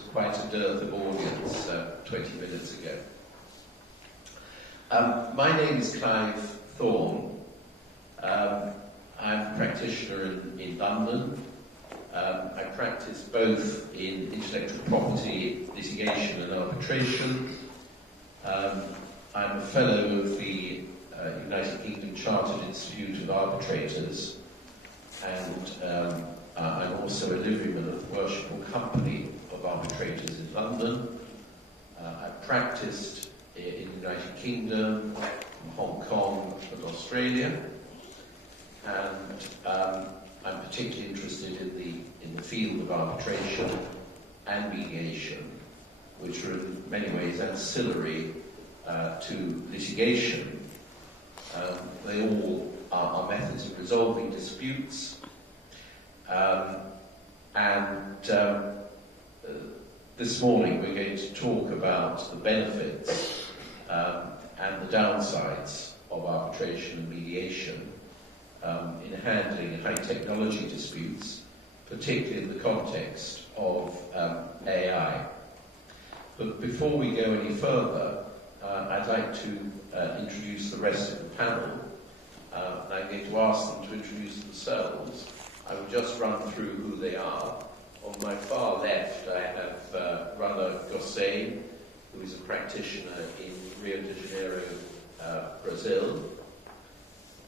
was quite a dearth of audience 20 minutes ago. My name is Clive Thorne. I'm a practitioner in London. I practice both in intellectual property litigation and arbitration. I'm a fellow of the United Kingdom Chartered Institute of Arbitrators, and I'm also a liveryman of the Worshipful Company of Arbitrators in London. I've practiced in the United Kingdom, Hong Kong and Australia, and I'm particularly interested in the field of arbitration and mediation, which are in many ways ancillary to litigation. They all are methods of resolving disputes, and this morning we're going to talk about the benefits and the downsides of arbitration and mediation in handling high technology disputes, particularly in the context of AI. But before we go any further, I'd like to introduce the rest of the panel. And I'm going to ask them to introduce themselves. I will just run through who they are. On my far left, I have Rana Gosain, who is a practitioner in Rio de Janeiro, Brazil.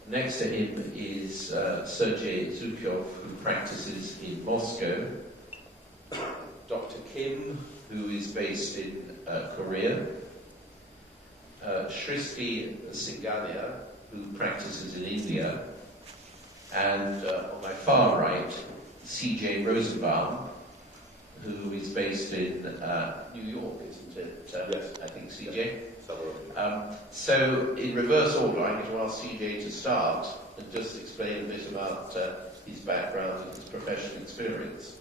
Next to him is Sergey Zuykov, who practices in Moscow. Dr. Kim, who is based in Korea. Srishti Singhania, who practices in India. And on my far right, CJ Rosenbaum, who is based in New York, isn't it? Yes. I think CJ. So in reverse order, I'm going to ask CJ to start and just explain a bit about his background and his professional experience.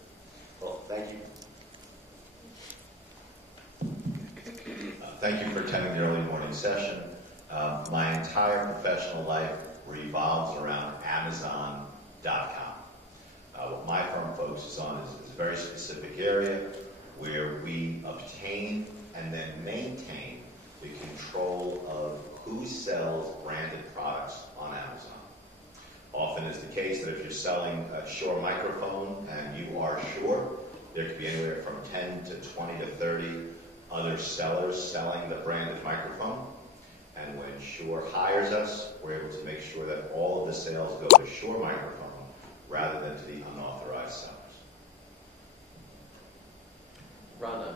Well, thank you. Thank you for attending the early morning session. My entire professional life revolves around Amazon.com. What my firm focuses on is a very specific area where we obtain and then maintain the control of who sells branded products on Amazon. Often is the case that if you're selling a Shure microphone and you are Shure, there could be anywhere from 10 to 20 to 30 other sellers selling the branded microphone. And when Shure hires us, we're able to make sure that all of the sales go to Shure microphone rather than to the unauthorized sellers. Rana.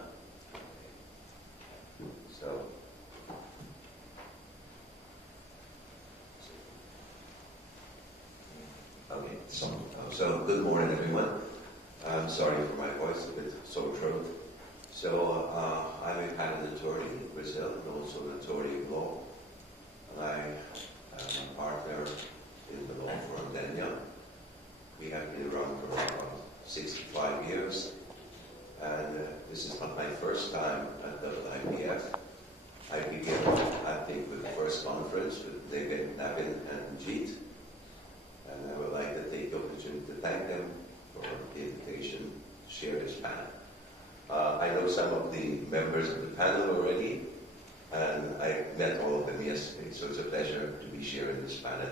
So good morning, everyone. I'm sorry for my voice, a bit sore throat. So I'm a patent attorney in Brazil and also an attorney in law. And I am a partner in the law firm Daniel. We have been around for about 65 years. And this is not my first time at the IPF. I began, I think, with the first conference with David, Navin, and Jeet. And I would like to take the opportunity to thank them for the invitation to share this panel. I know some of the members of the panel already, and I met all of them yesterday, so it's a pleasure to be sharing this panel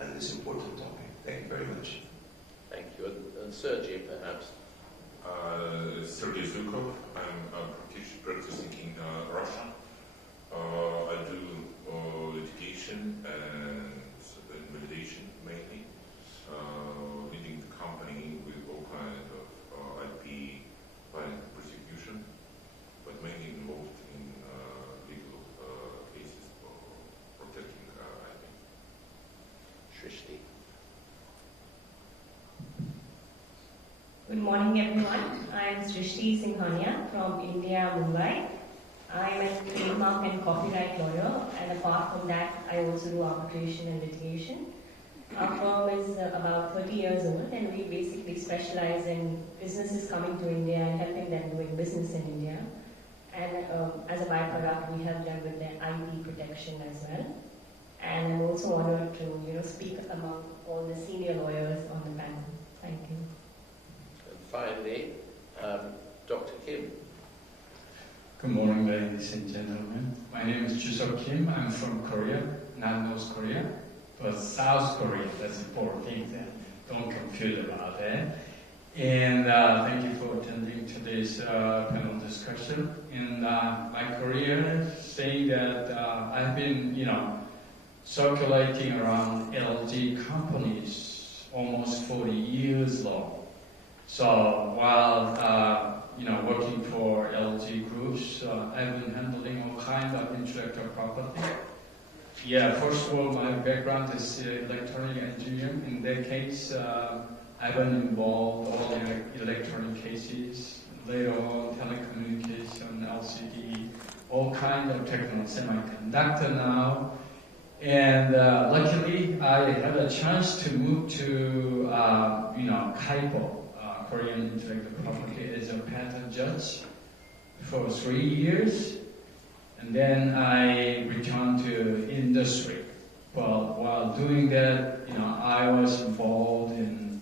and this important topic. Thank you very much. Thank you. And Sergey, perhaps. Sergey Zuykov. I'm practicing in Russia. I do litigation and validation mainly, leading the company with all kinds of IP filing prosecution, but mainly involved in legal cases for protecting IP. Srishti. Good morning, everyone. I am Srishti Singhania from India, Mumbai. I am a trademark and copyright lawyer, and apart from that, I also do arbitration and litigation. Our firm is about 30 years old, and we basically specialize in businesses coming to India and helping them doing business in India. And as a byproduct, we help them with their IP protection as well. And I'm also honored to, speak among all the senior lawyers on the panel. Thank you. And finally, Dr. Kim. Good morning, ladies and gentlemen. My name is Chuseok Kim. I'm from Korea, not North Korea, but South Korea. That's important thing there. Don't confuse about that. And thank you for attending today's panel discussion. In my career, saying that I've been, circulating around LG companies almost 40 years long. So while working for LG groups, I've been handling all kinds of intellectual property. Yeah, first of all, my background is electronic engineering. In that case, I've been involved in all the electronic cases, later on telecommunication, LCD, all kinds of technology, semiconductor now. And luckily, I had a chance to move to, KAIPO, Korean Intellectual Property, as a patent judge for 3 years. And then I returned to industry. Well, while doing that, I was involved in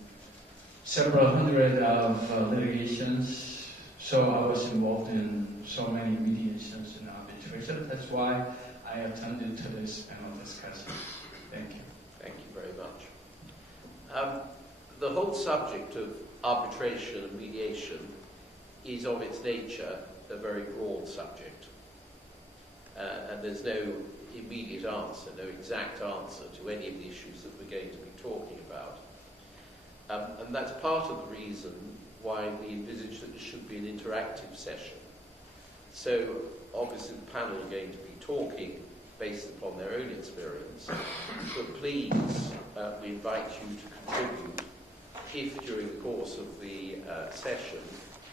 several hundred of litigations. So I was involved in so many mediations and arbitration. That's why I attended to this panel discussion. Thank you. Thank you very much. The whole subject of arbitration and mediation is of its nature a very broad subject. And there's no immediate answer, no exact answer to any of the issues that we're going to be talking about. And that's part of the reason why we envisage that there should be an interactive session. So obviously the panel are going to be talking based upon their own experience, but please, we invite you to contribute if during the course of the session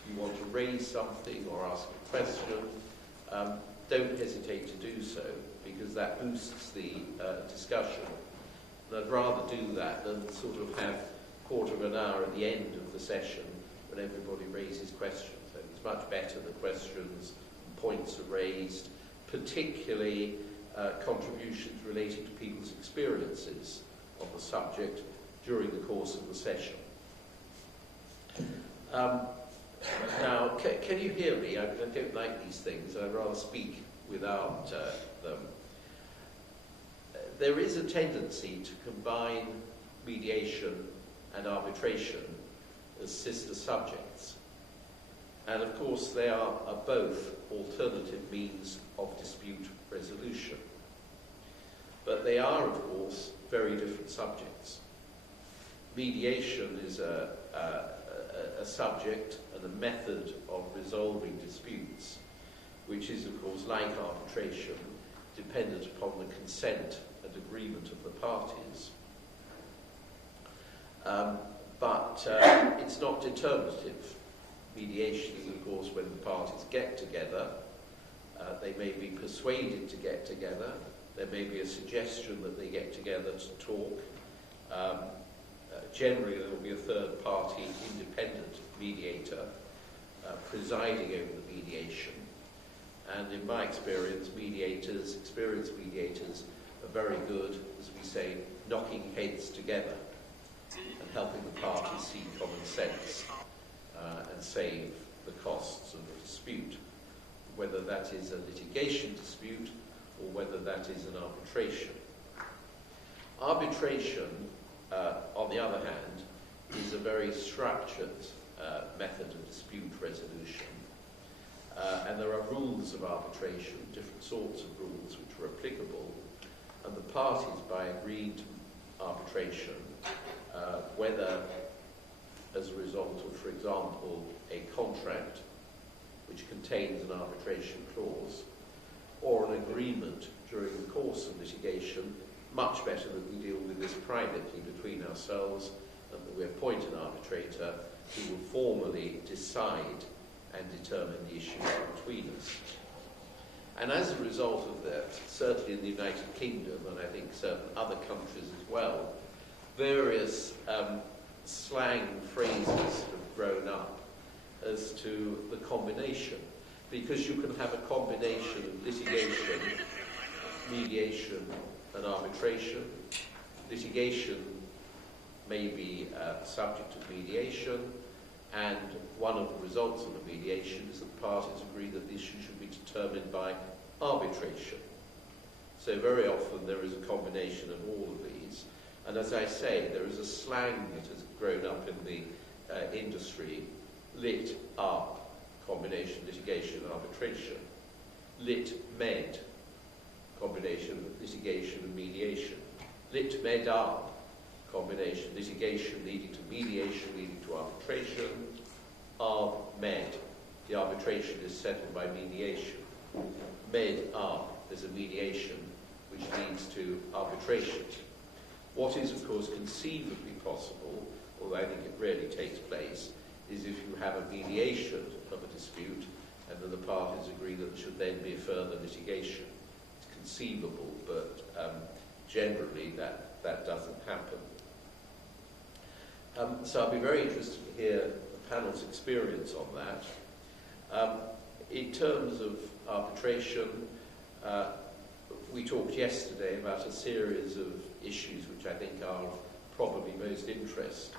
you want to raise something or ask a question. Don't hesitate to do so, because that boosts the discussion. And I'd rather do that than sort of have a quarter of an hour at the end of the session when everybody raises questions. So it's much better that questions and points are raised, particularly contributions relating to people's experiences on the subject during the course of the session. Now, can you hear me? I don't like these things. I'd rather speak without them. There is a tendency to combine mediation and arbitration as sister subjects. And of course, they are both alternative means of dispute resolution. But they are, of course, very different subjects. Mediation is a subject and a method of resolving disputes, which is, of course, like arbitration, dependent upon the consent and agreement of the parties. But it's not determinative. Mediation is, of course, when the parties get together. They may be persuaded to get together. There may be a suggestion that they get together to talk. Generally, there will be a third-party independent mediator presiding over the mediation. And in my experience, experienced mediators, are very good, as we say, knocking heads together and helping the parties see common sense and save the costs of the dispute, whether that is a litigation dispute or whether that is an arbitration. Arbitration, on the other hand, is a very structured method of dispute resolution. And there are rules of arbitration, different sorts of rules which are applicable, and the parties, by agreeing to arbitration, whether as a result of, for example, a contract which contains an arbitration clause, or an agreement during the course of litigation, much better that we deal with this privately between ourselves and that we appoint an arbitrator who will formally decide and determine the issues between us. And as a result of that, certainly in the United Kingdom, and I think certain other countries as well, various slang phrases have grown up as to the combination, because you can have a combination of litigation, mediation and arbitration. Litigation may be subject to mediation, And one of the results of the mediation is that the parties agree that the issue should be determined by arbitration. So very often there is a combination of all of these. And as I say, there is a slang that has grown up in the industry, lit up, combination litigation and arbitration. Lit med, combination litigation and mediation. Lit med up, combination litigation leading to mediation leading to arbitration. Arb med, the arbitration is settled by mediation. Med up, there's a mediation which leads to arbitration. What is, of course, conceivably possible, although I think it rarely takes place, is if you have a mediation of a dispute and then the parties agree that there should then be a further litigation. It's conceivable, but generally that doesn't happen. So I'll be very interested to hear the panel's experience on that. In terms of arbitration, we talked yesterday about a series of issues which I think are of probably most interest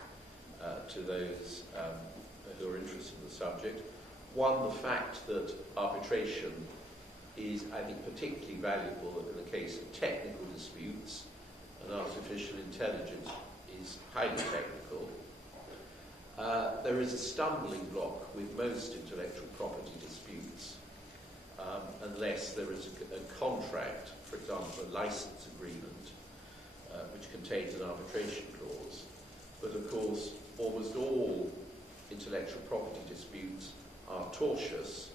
to those who are interested in the subject. One, the fact that arbitration is, I think, particularly valuable in the case of technical disputes, and artificial intelligence is highly technical. There is a stumbling block with most intellectual property disputes unless there is a contract, for example, a license agreement, which contains an arbitration clause. But of course, almost all intellectual property disputes are tortious,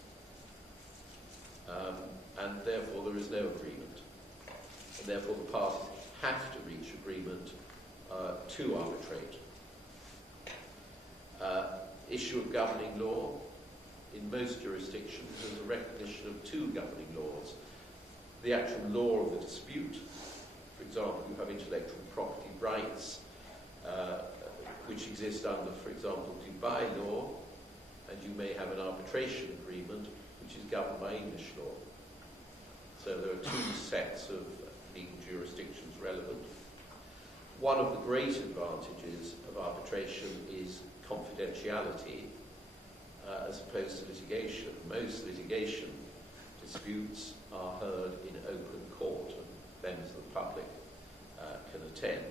and therefore there is no agreement. And therefore the parties have to reach agreement to arbitrate. Issue of governing law. In most jurisdictions, there's a recognition of two governing laws. The actual law of the dispute. For example, you have intellectual property rights which exist under, for example, Dubai law, and you may have an arbitration agreement which is governed by English law. So there are two sets of legal jurisdictions relevant. One of the great advantages of arbitration is confidentiality as opposed to litigation. Most litigation disputes are heard in open court and members of the public can attend.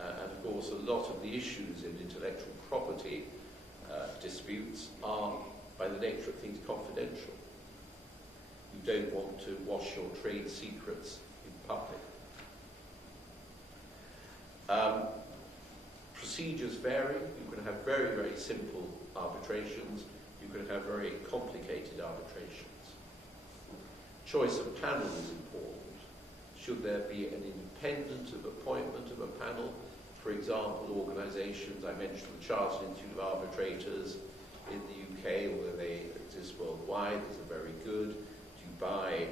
And of course a lot of the issues in intellectual property disputes are, by the nature of things, confidential. You don't want to wash your trade secrets in public. Procedures vary. You can have very, very simple arbitrations. You can have very complicated arbitrations. Choice of panel is important. Should there be an independent appointment of a panel? For example, organisations, I mentioned the Chartered Institute of Arbitrators in the UK, although they exist worldwide, is a very good Dubai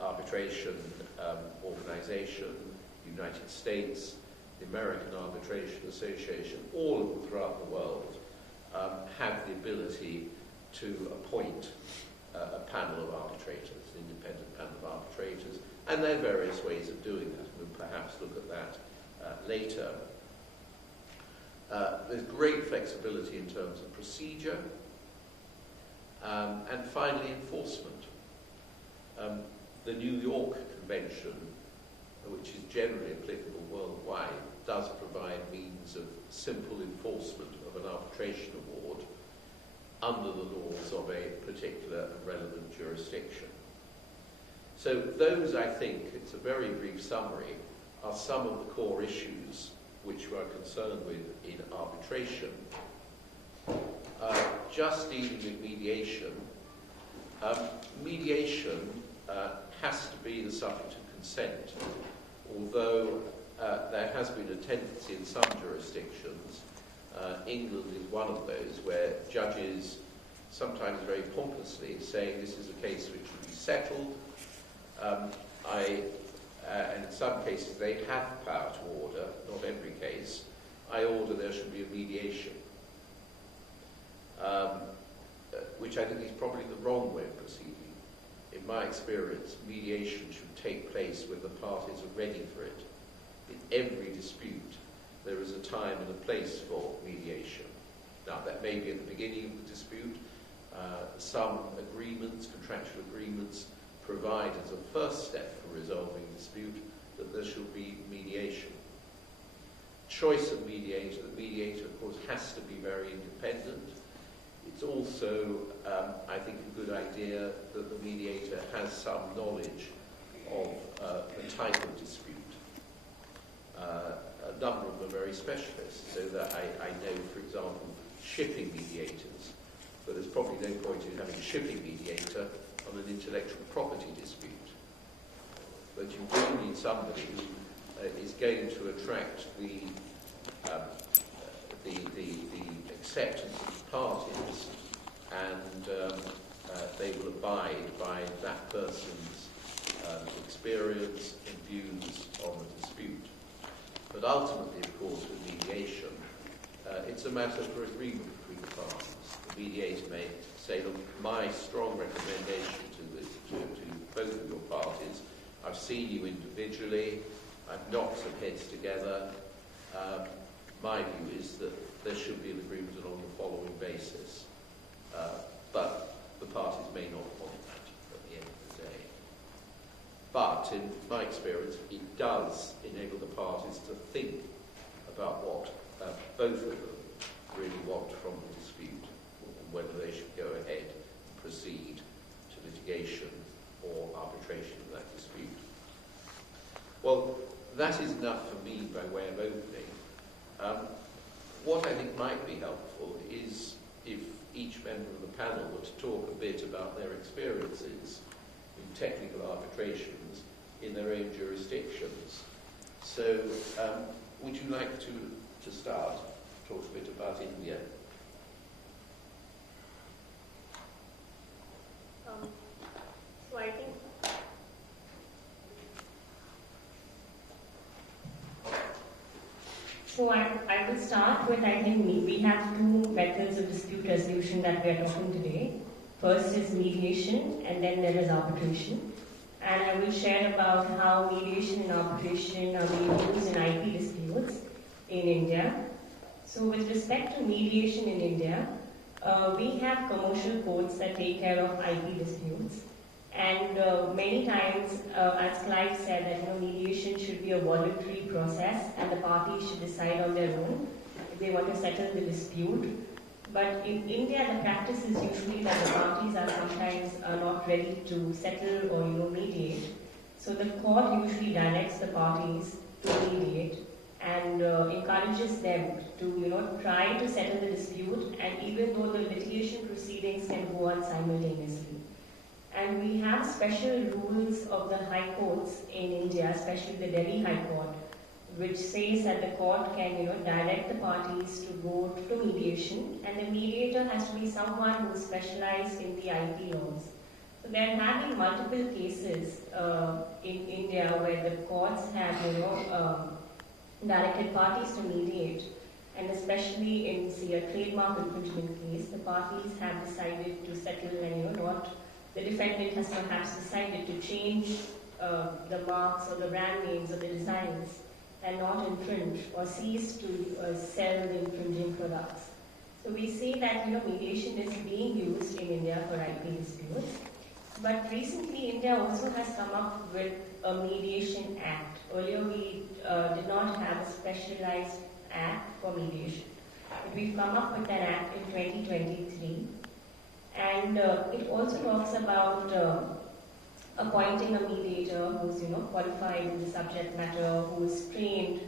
arbitration organisation, United States, the American Arbitration Association, all of them throughout the world have the ability to appoint a panel of arbitrators, an independent panel of arbitrators, and there are various ways of doing that. We'll perhaps look at that later. There's great flexibility in terms of procedure, and finally enforcement. The New York Convention, which is generally applicable worldwide, does provide means of simple enforcement of an arbitration award under the laws of a particular and relevant jurisdiction. So those, I think, it's a very brief summary, are some of the core issues which we are concerned with in arbitration. Just dealing with mediation, mediation has to be the subject of consent, although there has been a tendency in some jurisdictions, England is one of those, where judges sometimes very pompously saying this is a case which should be settled. And in some cases they have power to order, not every case. I order there should be a mediation, which I think is probably the wrong way of proceeding. In my experience, mediation should take place when the parties are ready for it. In every dispute, there is a time and a place for mediation. Now, that may be at the beginning of the dispute. Some agreements, contractual agreements, provide as a first step for resolving dispute that there should be mediation. Choice of mediator, the mediator, of course, has to be very independent. It's also, I think, a good idea that the mediator has some knowledge of the type of dispute. A number of them are very specialist, so that I know, for example, shipping mediators, but there's probably no point in having a shipping mediator on an intellectual property dispute. But you do need somebody who is going to attract the acceptance of the parties, and they will abide by that person's experience and views on the dispute. But ultimately, of course, with mediation, it's a matter for agreement between the parties. The mediator may say, look, my strong recommendation to both of your parties, I've seen you individually, I've knocked some heads together. My view is that there should be an agreement along the following basis. But the parties may not want that at the end of the day. But in my experience, it does enable the parties to think about what both of them really want from the dispute, and whether they should go ahead and proceed to litigation or arbitration of that dispute. Well, that is enough for me by way of opening. What I think might be helpful is if each member of the panel were to talk a bit about their experiences in technical arbitrations in their own jurisdictions. So, would you like to start? Talk a bit about India. So I think I will start with, I think we have two methods of dispute resolution that we are talking today. First is mediation, and then there is arbitration. And I will share about how mediation and arbitration are being used in IP disputes in India. So with respect to mediation in India, we have commercial courts that take care of IP disputes. And many times, as Clive said, that mediation should be a voluntary process, and the parties should decide on their own if they want to settle the dispute. But in India, the practice is usually that the parties are sometimes not ready to settle or mediate. So the court usually directs the parties to mediate and encourages them to try to settle the dispute, and even though the litigation proceedings can go on simultaneously. And we have special rules of the high courts in India, especially the Delhi High Court, which says that the court can direct the parties to go to mediation, and the mediator has to be someone who is specialized in the IP laws. So there have been multiple cases in India where the courts have directed parties to mediate, and especially in, say, a trademark infringement case, the parties have decided to settle, and the defendant has perhaps decided to change the marks or the brand names or the designs and not infringe or cease to sell the infringing products. So we see that mediation is being used in India for IP disputes. But recently India also has come up with a mediation act. Earlier we did not have a specialized act for mediation. But we've come up with an act in 2023. And it also talks about appointing a mediator who's qualified in the subject matter, who is trained,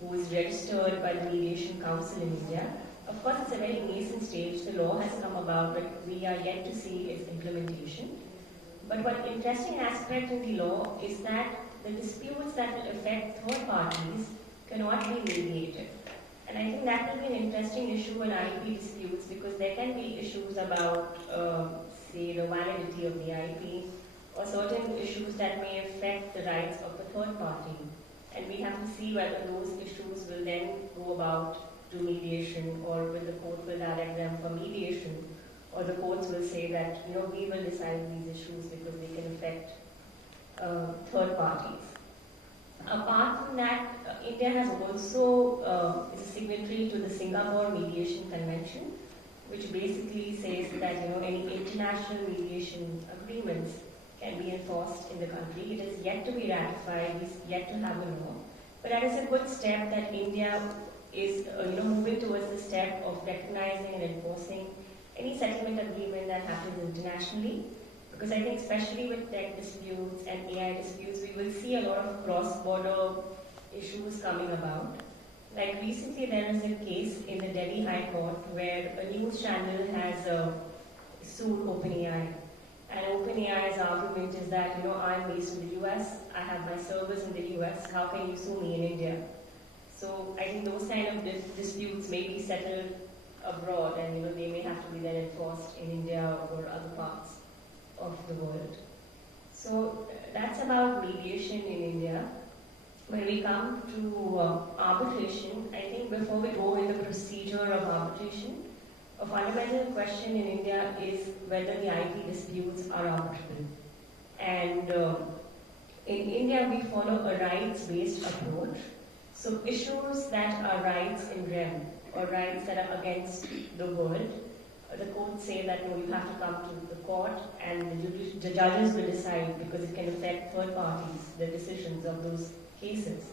who is registered by the Mediation Council in India. Of course, it's a very nascent stage. The law has come about, but we are yet to see its implementation. But one interesting aspect in the law is that the disputes that will affect third parties cannot be mediated. And I think that will be an interesting issue in IP disputes, because there can be issues about, say, the validity of the IP, or certain issues that may affect the rights of the third party. And we have to see whether those issues will then go about to mediation, or will the court will direct them for mediation, or the courts will say that, we will decide these issues because they can affect third parties. Apart from that, India has also is a signatory to the Singapore Mediation Convention, which basically says that any international mediation agreements can be enforced in the country. It is yet to be ratified, it is yet to have a law, but that is a good step that India is moving towards the step of recognizing and enforcing any settlement agreement that happens internationally. Because I think especially with tech disputes and AI disputes, we will see a lot of cross-border issues coming about. Like recently there was a case in the Delhi High Court where a news channel has sued OpenAI. And OpenAI's argument is that, I'm based in the US, I have my servers in the US, how can you sue me in India? So I think those kind of disputes may be settled abroad and, they may have to be then enforced in India or other parts of the world. So that's about mediation in India. When we come to arbitration, I think before we go in the procedure of arbitration, a fundamental question in India is whether the IP disputes are arbitrable. And in India, we follow a rights-based approach. So issues that are rights in rem, or rights that are against the world, the courts say that no, you have to come to the court and the judges will decide because it can affect third parties, the decisions of those cases.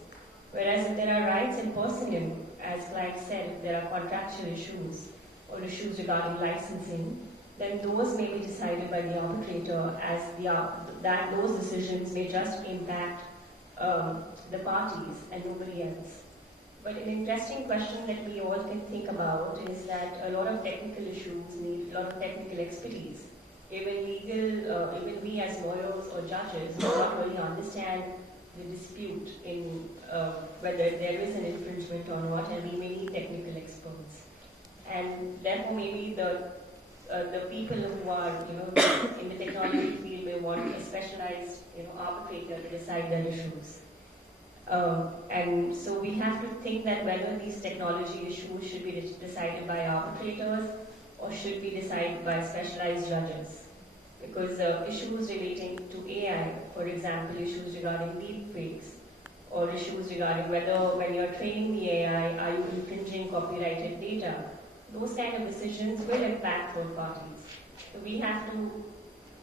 Whereas if there are rights in personam, as Clive said, if there are contractual issues or issues regarding licensing, then those may be decided by the arbitrator as that those decisions may just impact the parties and nobody else. But an interesting question that we all can think about is that a lot of technical issues need a lot of technical expertise. Even we as lawyers or judges do not really understand the dispute in whether there is an infringement or not, and we may need technical experts. And therefore, maybe the people who are in the technology field may want a specialized arbitrator to decide their issues. And so we have to think that whether these technology issues should be decided by arbitrators or should be decided by specialized judges. Because issues relating to AI, for example, issues regarding deepfakes, or issues regarding whether when you're training the AI, are you infringing copyrighted data, those kind of decisions will impact third parties. So we have to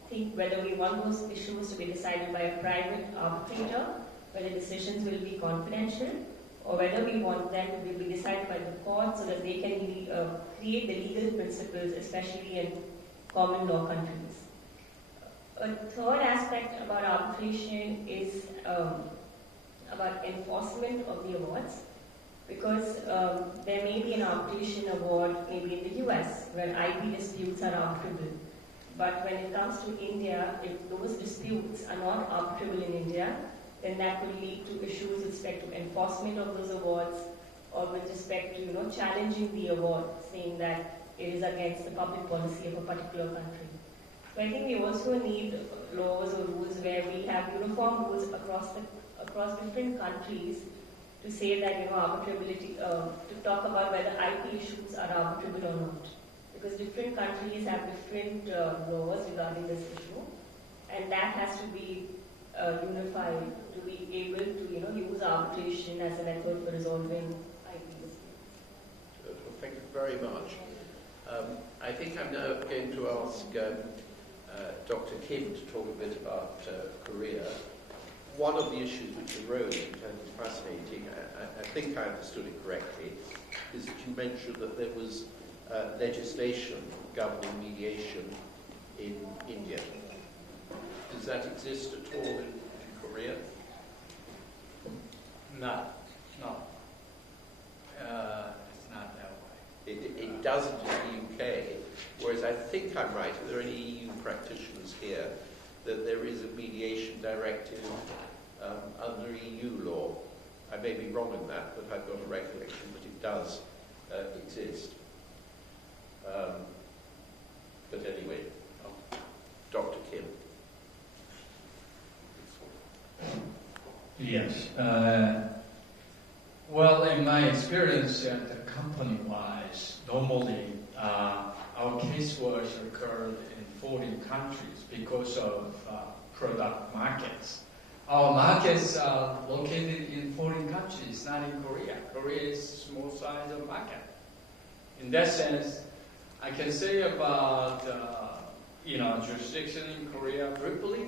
think whether we want those issues to be decided by a private arbitrator, whether decisions will be confidential, or whether we want them to be decided by the court so that they can create the legal principles, especially in common law countries. A third aspect about arbitration is about enforcement of the awards, because there may be an arbitration award maybe in the US where IP disputes are arbitrable. But when it comes to India, if those disputes are not arbitrable in India, then that will lead to issues with respect to enforcement of those awards, or with respect to challenging the award, saying that it is against the public policy of a particular country. So I think we also need laws or rules where we have uniform rules across different countries to say that arbitrability, to talk about whether IP issues are arbitrable or not, because different countries have different laws regarding this issue, and that has to be unified to be able to use arbitration as a method for resolving IP disputes. Well, thank you very much. I think I'm now going to ask Dr. Kim to talk a bit about Korea. One of the issues which arose, which I think is fascinating, I think I understood it correctly, is that you mentioned that there was legislation governing mediation in India. Does that exist at all in Korea? No. It's not that way. It doesn't in the UK, whereas I think I'm right, are there any EU practitioners here, that there is a mediation directive under EU law? I may be wrong in that, but I've got a recollection that it does exist. But anyway, Dr. Kim. Yes. Well, in my experience company-wise, normally our casework occurred in 40 countries because of product markets. our markets are located in foreign countries, not in Korea. Korea is a small size of market. In that sense, I can say about jurisdiction in Korea briefly,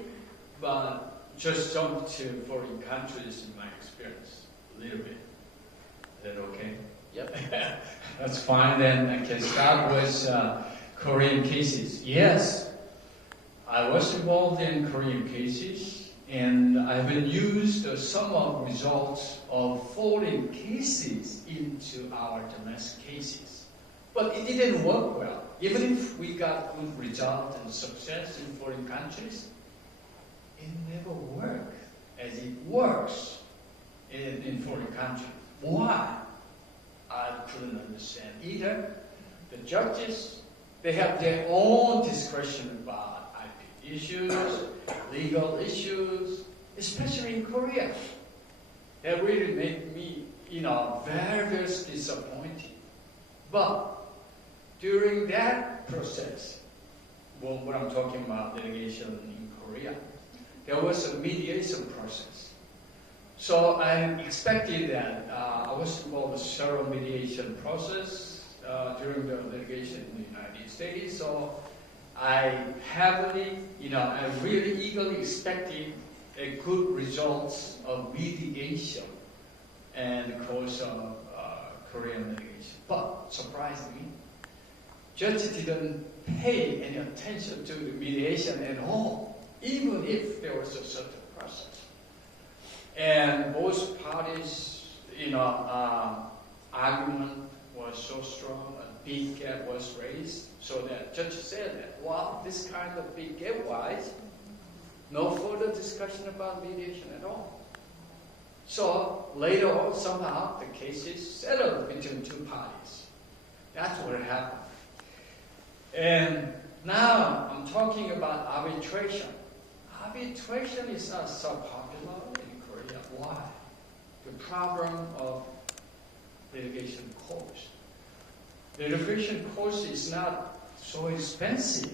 but just jump to foreign countries in my experience a little bit. Is that okay? Yep. That's fine. Then I can start with Korean cases. Yes, I was involved in Korean cases, and I've been used some of results of foreign cases into our domestic cases. But it didn't work well. Even if we got good result and success in foreign countries, it never worked as it works in foreign countries. Why? I couldn't understand either. The judges, they have their own discretion about IP issues, legal issues, especially in Korea. That really made me, very, very disappointed. But during that process, what I'm talking about litigation in Korea, there was a mediation process. So I expected that I was involved in several mediation process during the litigation in the United States. So I really eagerly expected a good results of mediation and the course of Korean litigation. But surprisingly, judge didn't pay any attention to the mediation at all, even if there was a certain process. And both parties, argument was so strong, a big gap was raised, so that judge said that, well, this kind of big gap wise, no further discussion about mediation at all. So later on, somehow, the case is settled between two parties. That's what happened. And now I'm talking about arbitration. Arbitration is not so popular in Korea. Why? The problem of litigation cost. Litigation cost is not so expensive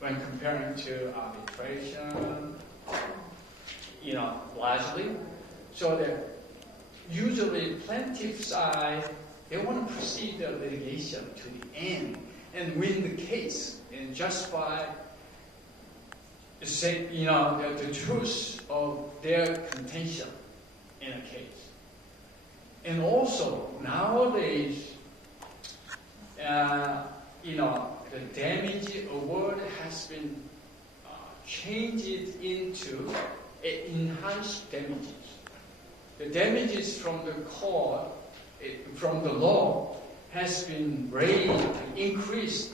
when comparing to arbitration, largely. So that usually plaintiff side, they want to proceed the litigation to the end and win the case and justify the truth of their contention in a case. And also, nowadays, the damage award has been changed into enhanced damages. The damages from the court, from the law, has been raised, increased.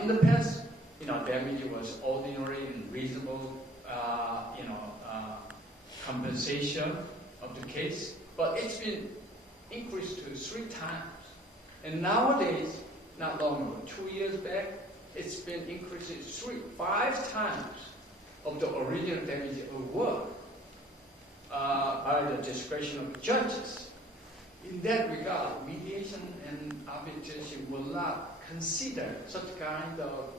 In the past, damage was ordinary and reasonable, compensation of the case, but it's been increased to 3 times. And nowadays, not long ago, 2 years back, it's been increased to 5 times of the original damage award by the discretion of the judges. In that regard, mediation and arbitration will not consider such kind of,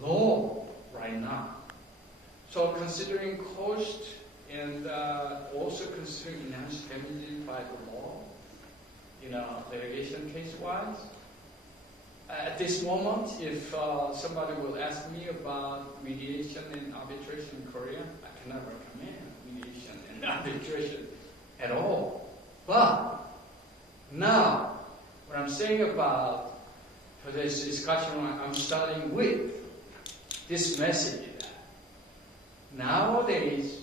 law right now. So considering cost and also considering enhanced damages by the law, litigation case-wise, at this moment, if somebody will ask me about mediation and arbitration in Korea, I cannot recommend mediation and arbitration at all. But now, what I'm saying about for this discussion, I'm starting with this message that nowadays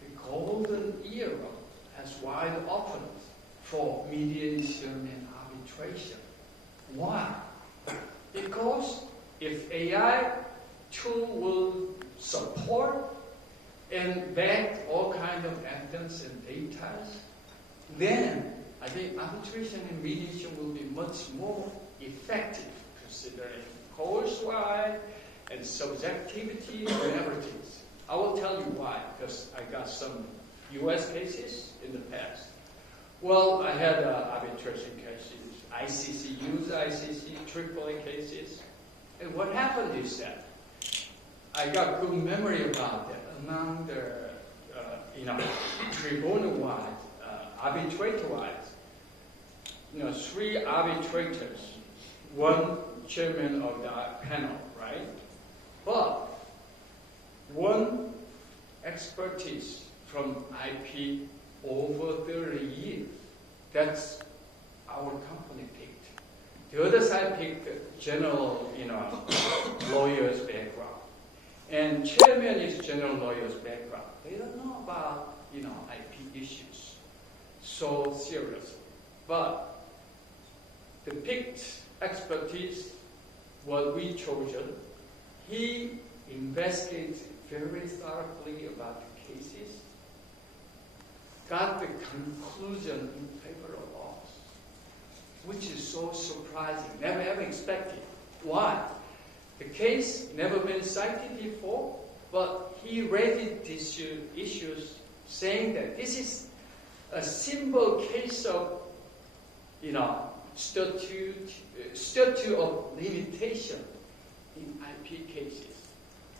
the golden era has wide open for mediation and arbitration. Why? Because if AI tool will support and back all kind of evidence and data, then I think arbitration and mediation will be much more effective, considering cost-wise and subjectivity and everything. I will tell you why, because I got some U.S. cases in the past. Well, I had arbitration cases, ICC, AAA cases, and what happened is that I got good memory about that. Among the, tribunal-wide, arbitrator-wise, 3 arbitrators, 1 chairman of the panel, right? But 1 expertise from IP over 30 years. That's our company picked. The other side picked general, lawyer's background. And chairman is general lawyer's background. They don't know about, IP issues so seriously. But the picked expertise, what we chosen, he investigated very thoroughly about the cases, got the conclusion in favor of us, which is so surprising, never ever expected. Why? The case never been cited before, but he raised these issues saying that this is a simple case of, statute of limitation in IP cases.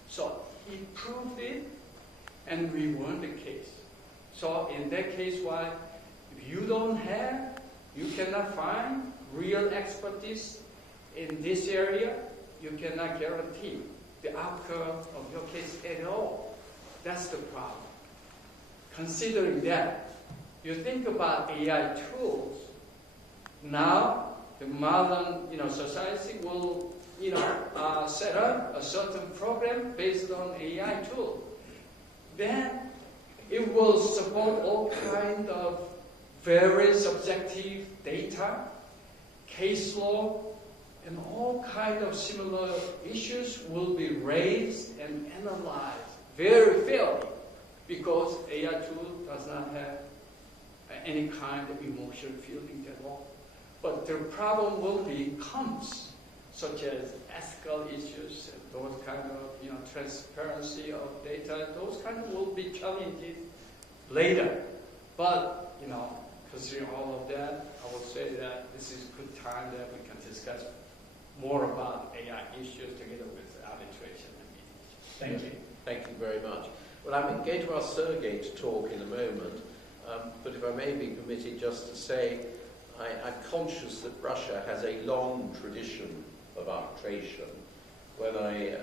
So he proved it, and we won the case. So in that case, why? If you cannot find real expertise in this area, you cannot guarantee the outcome of your case at all. That's the problem. Considering that, you think about AI tools. Now, the modern, society will, set up a certain program based on AI tool. Then it will support all kind of very subjective data, case law, and all kind of similar issues will be raised and analyzed very fairly, because AI tool does not have any kind of emotional feeling at all. But the problem will become such as ethical issues and those kind of transparency of data. Those kind of will be challenged later. But considering all of that, I would say that this is a good time that we can discuss more about AI issues together with arbitration and mediation. Thank you. Thank you very much. Well, I'm going to ask Sergey to talk in a moment, but if I may be permitted just to say, I'm conscious that Russia has a long tradition of arbitration. When I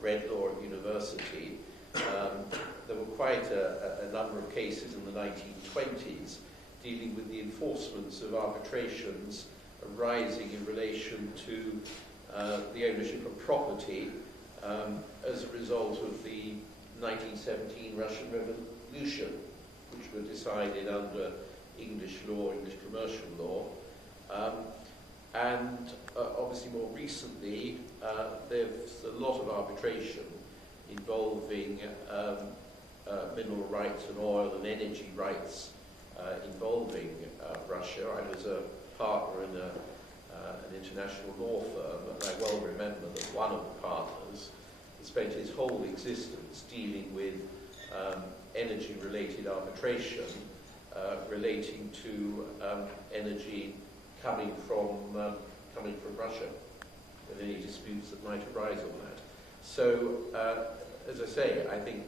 read law at university, there were quite a number of cases in the 1920s dealing with the enforcements of arbitrations arising in relation to the ownership of property as a result of the 1917 Russian Revolution, which were decided under English law, English commercial law. And obviously more recently, there's a lot of arbitration involving mineral rights and oil and energy rights involving Russia. I was a partner in an international law firm, and I well remember that one of the partners spent his whole existence dealing with energy-related arbitration relating to energy coming from Russia, and any disputes that might arise on that. So, as I say, I think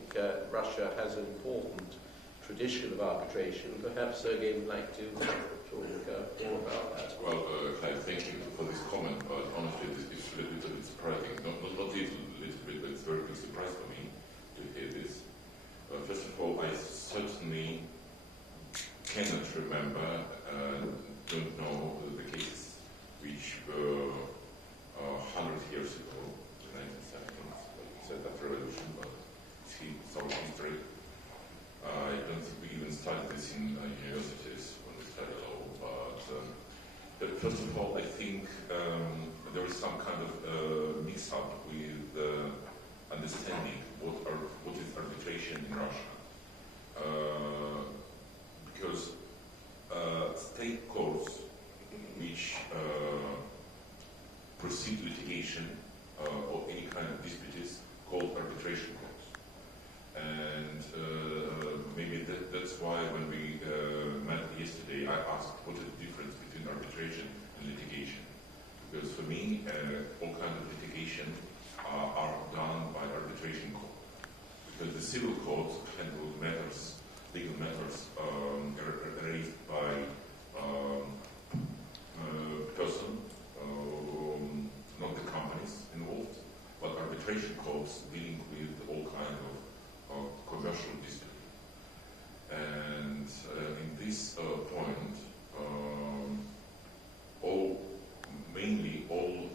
Russia has an important tradition of arbitration. Perhaps Sergey would like to talk more about that. Well, Clive, thank you for this comment, but honestly, it's a little bit surprising. Not little bit, but it's a very big surprise for me to hear this. First of all, I certainly cannot remember, don't know the cases which were 100 years ago, the 1970s, said that revolution, but it's our history. I don't think we even studied this in universities when we studied law, but first of all, I think there is some kind of mix-up with understanding what is arbitration in Russia. Because state courts which proceed litigation or any kind of disputes called arbitration courts. And maybe that's why when we met yesterday, I asked what is the difference between arbitration and litigation. Because for me, all kinds of litigation are done by arbitration civil court handled matters, legal matters raised by person, not the companies involved, but arbitration courts dealing with all kinds of commercial dispute. And in this point, mainly all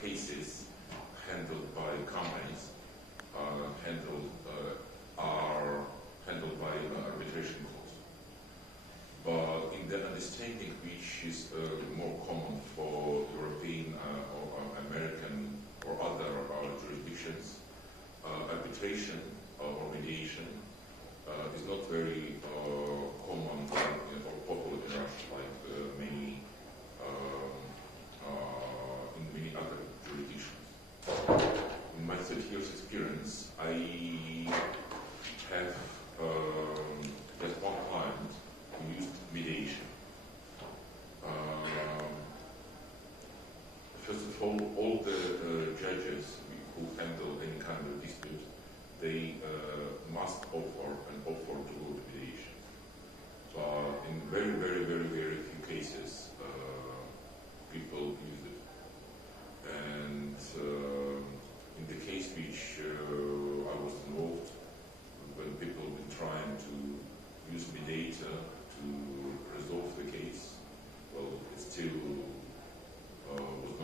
cases handled by companies are handled by arbitration courts. But in the understanding which is more common for European or American or other jurisdictions, arbitration or mediation is not very common or popular in Russia, like in many other jurisdictions. In my 30 years experience, I have just one client who used mediation. First of all the judges who handle any kind of dispute, they must offer to go to mediation. But in very, very, very, very few cases, people use it. And in the case which I was involved, when people have been trying to use mediator to resolve the case, well, it still was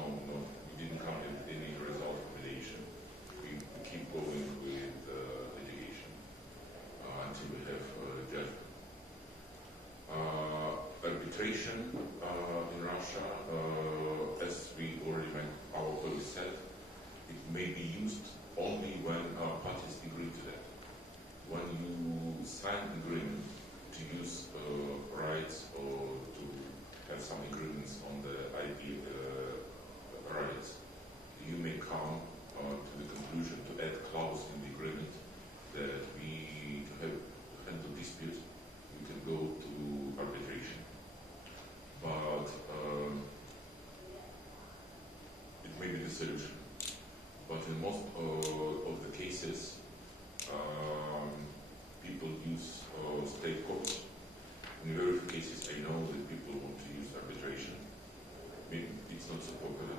we didn't come with any result of mediation. We keep going with litigation until we have judgment. Arbitration in Russia, as we already said, it may be used only when parties agree to that. When you sign agreement to use rights or to have some agreements on the IP rights, you may come to the conclusion to add clause in the agreement that to handle dispute, we can go to arbitration. But it may be the solution. But in most of the cases, people use state courts. In very few cases, I know that people want to use arbitration. I mean, it's not so popular.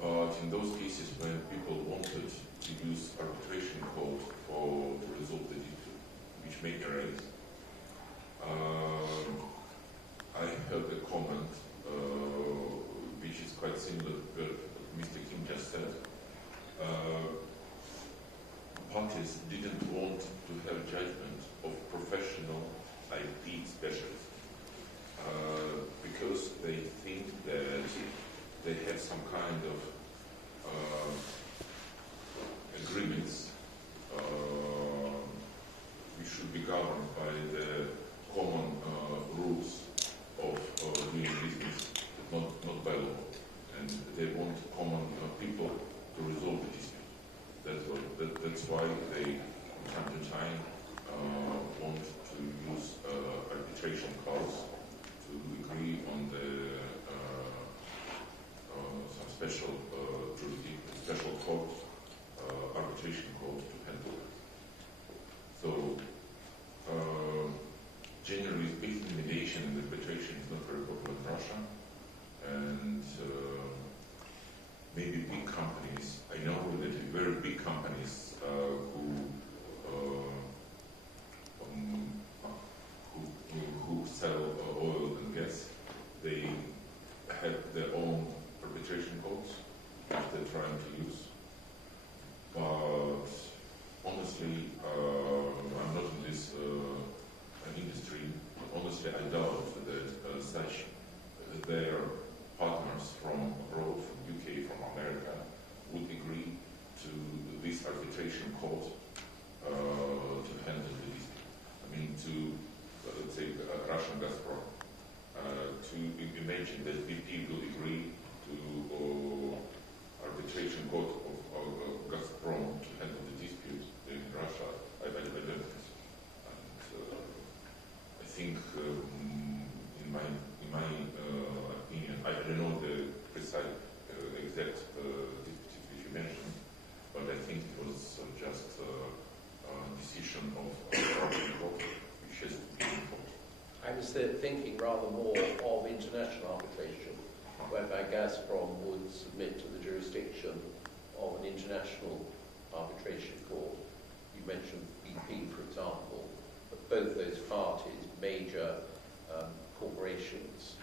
But in those cases when people wanted to use arbitration court to resolve the dispute, which may arise, I heard a comment which is quite similar to what Mr. Kim just said. Parties didn't want to have judgment of professional IP specialists because they think that they have some kind of agreements which should be governed by the common rules of doing business, not by law. And they want common people to resolve the dispute. That's why they, from time to time, want to use arbitration clause to agree on the some special jurisdiction, special court, arbitration court to handle it. So, generally speaking, mediation and arbitration is not very popular in Russia, and maybe big companies. I know that very big companies who sell oil and gas, they have their own arbitration codes which they're trying to use. But honestly, I'm not in this industry. But honestly, I doubt that such their partners from abroad, from UK, from America, would agree to this arbitration court to handle the dispute. I mean, to let's say Russian Gazprom, to imagine that BP will agree to arbitration court of Gazprom to handle the dispute in Russia, I don't think so. And I think, in my opinion, I don't know the precise exact dispute which you mentioned, but I think it was just decision of the court, which has to be enforced. I was thinking rather more of international arbitration, whereby Gazprom would submit to the jurisdiction of an international arbitration court. You mentioned BP, for example, but both those parties, major corporations,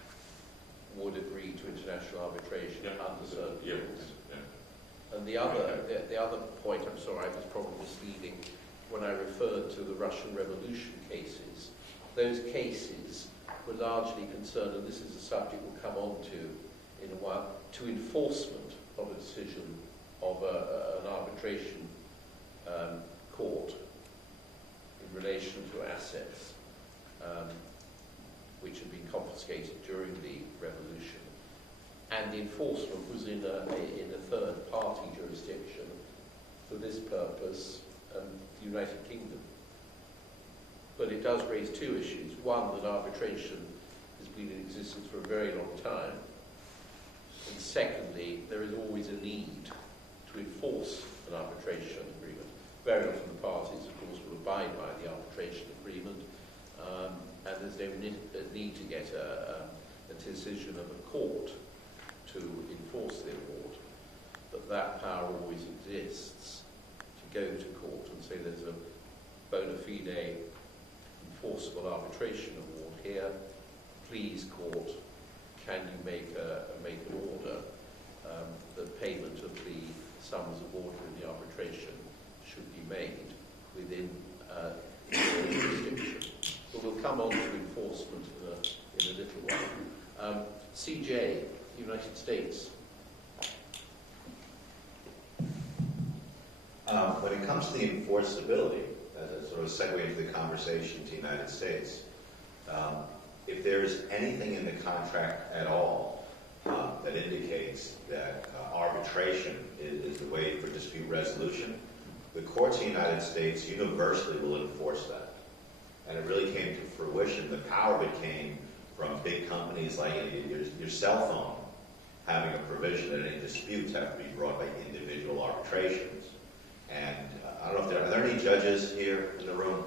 would agree to international arbitration under certain rules. And the other point, I'm sorry, I was probably misleading when I referred to the Russian Revolution cases. Those cases were largely concerned, and this is a subject we'll come on to in a while, to enforcement of a decision of an arbitration court in relation to assets which had been confiscated during the revolution. And the enforcement was in a third-party jurisdiction for this purpose, the United Kingdom. But it does raise two issues. One, that arbitration has been in existence for a very long time. And secondly, there is always a need to enforce an arbitration agreement. Very often the parties, of course, will abide by the arbitration agreement, and there's no need to get a decision of a court to enforce the award. But that power always exists to go to court and say there's a bona fide enforceable arbitration award here. Please, court, can you make an order that payment of the sums awarded in the arbitration should be made within the jurisdiction. But we'll come on to enforcement in a little while. CJ, United States. When it comes to the enforceability, as a sort of segue into the conversation to the United States, if there's anything in the contract at all that indicates that arbitration is the way for dispute resolution, the courts in the United States universally will enforce that. And it really came to fruition. The power of it came from big companies like your cell phone having a provision that any disputes have to be brought by individual arbitrations. And I don't know if are there any judges here in the room?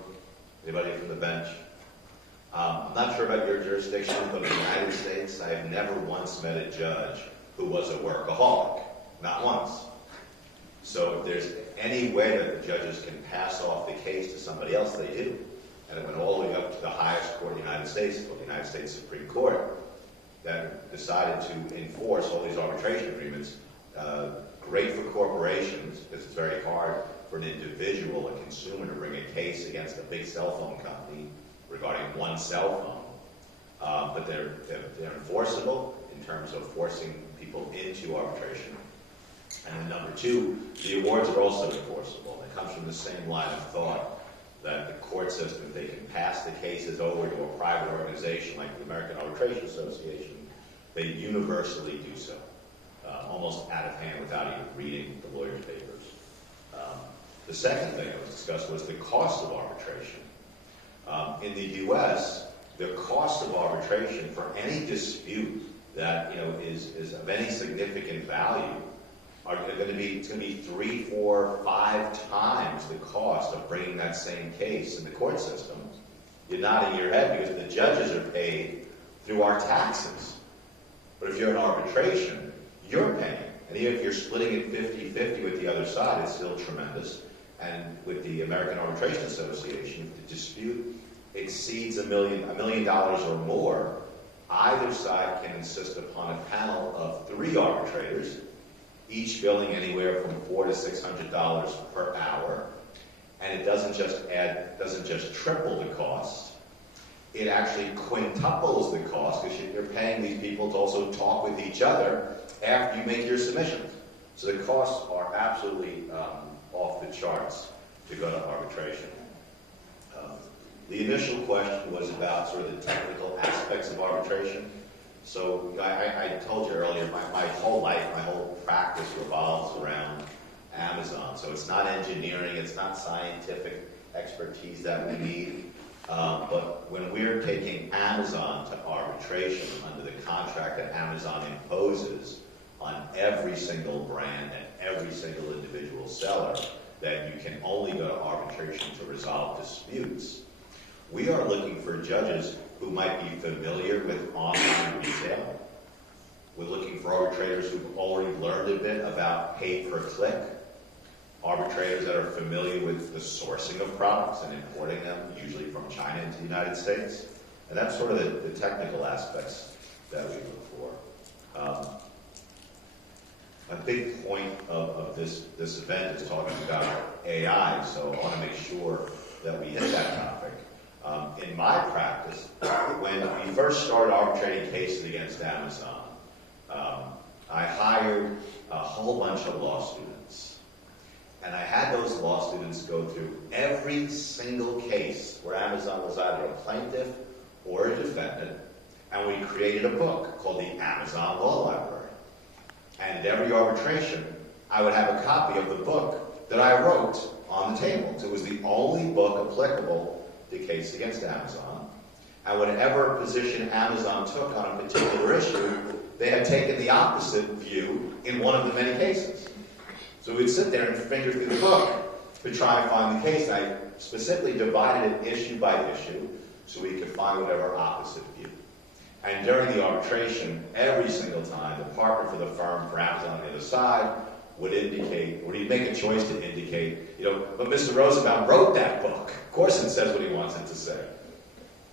Anybody from the bench? I'm not sure about your jurisdiction, but in the United States, I have never once met a judge who was a workaholic. Not once. So if there's any way that the judges can pass off the case to somebody else, they do. And it went all the way up to the highest court in the United States, the United States Supreme Court, that decided to enforce all these arbitration agreements. Great for corporations, because it's very hard for an individual, a consumer, to bring a case against a big cell phone company regarding one cell phone. But they're enforceable in terms of forcing people into arbitration. And then number two, the awards are also enforceable. It comes from the same line of thought that the court system, if they can pass the cases over to a private organization like the American Arbitration Association, they universally do so, almost out of hand without even reading the lawyer's papers. The second thing that was discussed was the cost of arbitration. In the U.S., the cost of arbitration for any dispute that is of any significant value it's going to be 3, 4, 5 times the cost of bringing that same case in the court system. You're nodding your head because the judges are paid through our taxes. But if you're in arbitration, you're paying. And even if you're splitting it 50-50 with the other side, it's still tremendous. And with the American Arbitration Association, if the dispute exceeds $1 million or more, either side can insist upon a panel of 3 arbitrators, each billing anywhere from $400 to $600 per hour. And it doesn't just triple the cost. It actually quintuples the cost because you're paying these people to also talk with each other after you make your submissions. So the costs are absolutely off the charts to go to arbitration. The initial question was about sort of the technical aspects of arbitration. So I told you earlier, my whole life, my whole practice revolves around Amazon. So it's not engineering, it's not scientific expertise that we need. But when we're taking Amazon to arbitration under the contract that Amazon imposes on every single brand and every single individual seller, that you can only go to arbitration to resolve disputes. We are looking for judges who might be familiar with online retail. We're looking for arbitrators who've already learned a bit about pay-per-click, arbitrators that are familiar with the sourcing of products and importing them, usually from China into the United States. And that's sort of the technical aspects that we look for. A big point of this event is talking about AI, so I want to make sure that we hit that topic. In my practice, when we first started arbitrating cases against Amazon, I hired a whole bunch of law students. And I had those law students go through every single case where Amazon was either a plaintiff or a defendant, and we created a book called the Amazon Law Library. And at every arbitration, I would have a copy of the book that I wrote on the table. So it was the only book applicable to the case against Amazon. And whatever position Amazon took on a particular issue, they had taken the opposite view in one of the many cases. So we'd sit there and finger through the book to try and find the case. And I specifically divided it issue by issue so we could find whatever opposite view. And during the arbitration, every single time, the partner for the firm for Amazon on the other side would indicate, or he'd make a choice to indicate, but Mr. Rosenbaum wrote that book. Of course it says what he wants it to say.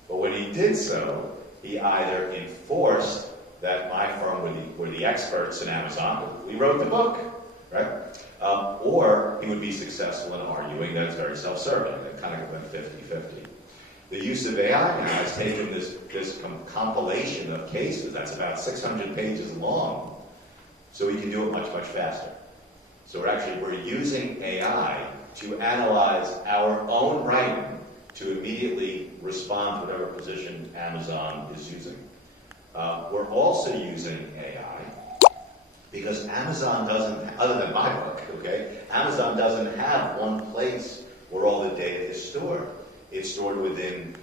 But when he did so, he either enforced that my firm were the experts in Amazon, we wrote the book, right? Or he would be successful in arguing that it's very self-serving. It kind of went 50-50. The use of AI now has taken this compilation of cases that's about 600 pages long, so we can do it much, much faster. So we're using AI to analyze our own writing to immediately respond to whatever position Amazon is using. We're also using AI because Amazon doesn't, other than my book, okay, Amazon doesn't have one place where all the data is stored. It's stored within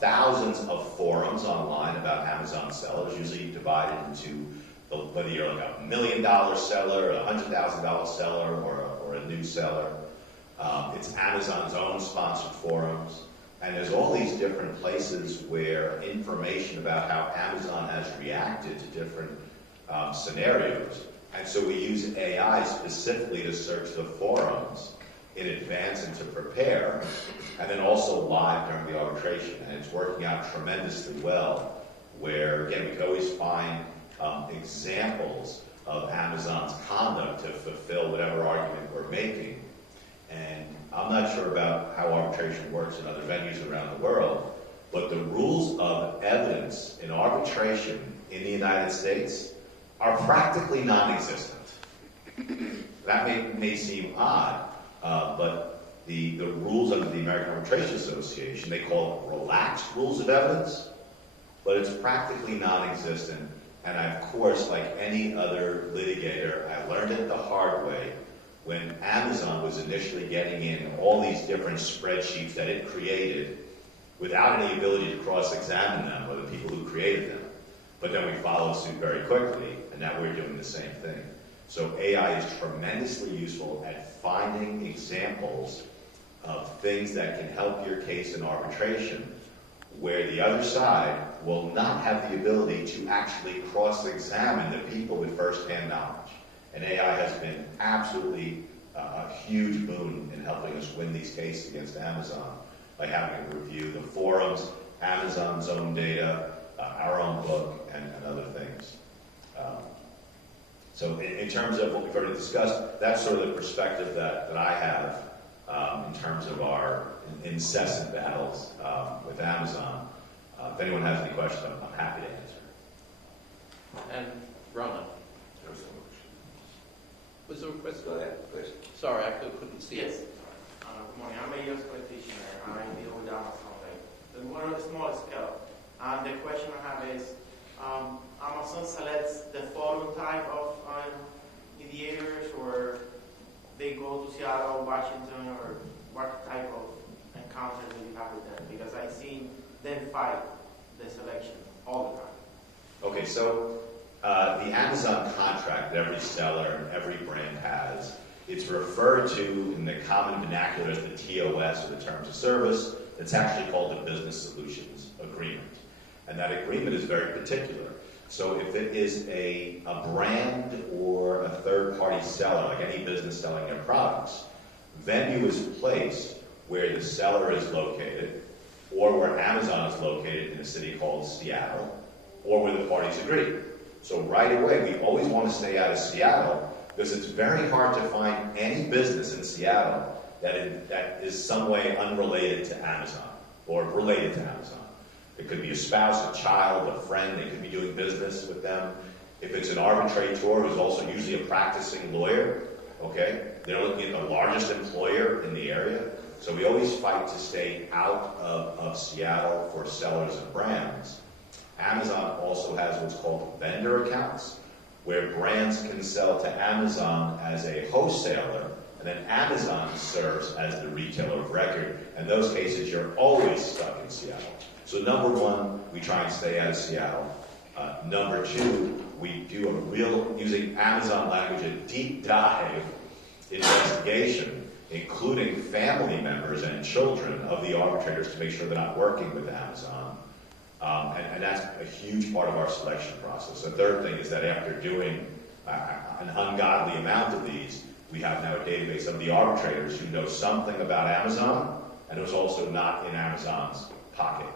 thousands of forums online about Amazon sellers, usually divided into whether you're like $1 million seller, a $100,000 seller, or a new seller. It's Amazon's own sponsored forums. And there's all these different places where information about how Amazon has reacted to different scenarios. And so we use AI specifically to search the forums in advance and to prepare, and then also live during the arbitration. And it's working out tremendously well, where, again, we can always find examples of Amazon's conduct to fulfill whatever argument we're making. And I'm not sure about how arbitration works in other venues around the world, but the rules of evidence in arbitration in the United States are practically non-existent. That may seem odd, but the rules under the American Arbitration Association, they call it relaxed rules of evidence, but it's practically non-existent. And I, of course, like any other litigator, I learned it the hard way when Amazon was initially getting in all these different spreadsheets that it created without any ability to cross-examine them or the people who created them. But then we followed suit very quickly, and now we're doing the same thing. So AI is tremendously useful at finding examples of things that can help your case in arbitration where the other side will not have the ability to actually cross-examine the people with first-hand knowledge. And AI has been absolutely a huge boon in helping us win these cases against Amazon by having to review the forums, Amazon's own data, our own book, and other things. So in terms of what we've already discussed, that's sort of the perspective that I have in terms of our incessant battles with Amazon. If anyone has any questions, I'm happy to answer. And Rana. Was there a question? Go ahead, please. Sorry, I couldn't see Yes. it. Good morning. I'm a U.S. practitioner. I deal with Amazon. We're on a small scale. The question I have is, Amazon selects the forum type of mediators, or they go to Seattle, Washington, or what type of encounter do you have with them? Because I've seen them fight the selection all the time. Okay, so the Amazon contract that every seller and every brand has It's referred to in the common vernacular as the TOS, or the Terms of Service. It's actually called the Business Solutions Agreement. And that agreement is very particular. So if it is a brand or a third-party seller, like any business selling their products, venue is placed where the seller is located, or where Amazon is located in a city called Seattle, or where the parties agree. So right away, we always want to stay out of Seattle, because it's very hard to find any business in Seattle that is some way unrelated to Amazon, or related to Amazon. It could be a spouse, a child, a friend. They could be doing business with them. If it's an arbitrator who's also usually a practicing lawyer, okay, they're looking at the largest employer in the area. So we always fight to stay out of Seattle for sellers and brands. Amazon also has what's called vendor accounts, where brands can sell to Amazon as a wholesaler, and then Amazon serves as the retailer of record. In those cases, you're always stuck in Seattle. So number one, we try and stay out of Seattle. Number two, we do a real, using Amazon language, a deep dive investigation, including family members and children of the arbitrators, to make sure they're not working with Amazon. And that's a huge part of our selection process. The third thing is that after doing an ungodly amount of these, we have now a database of the arbitrators who know something about Amazon and who's also not in Amazon's pocket.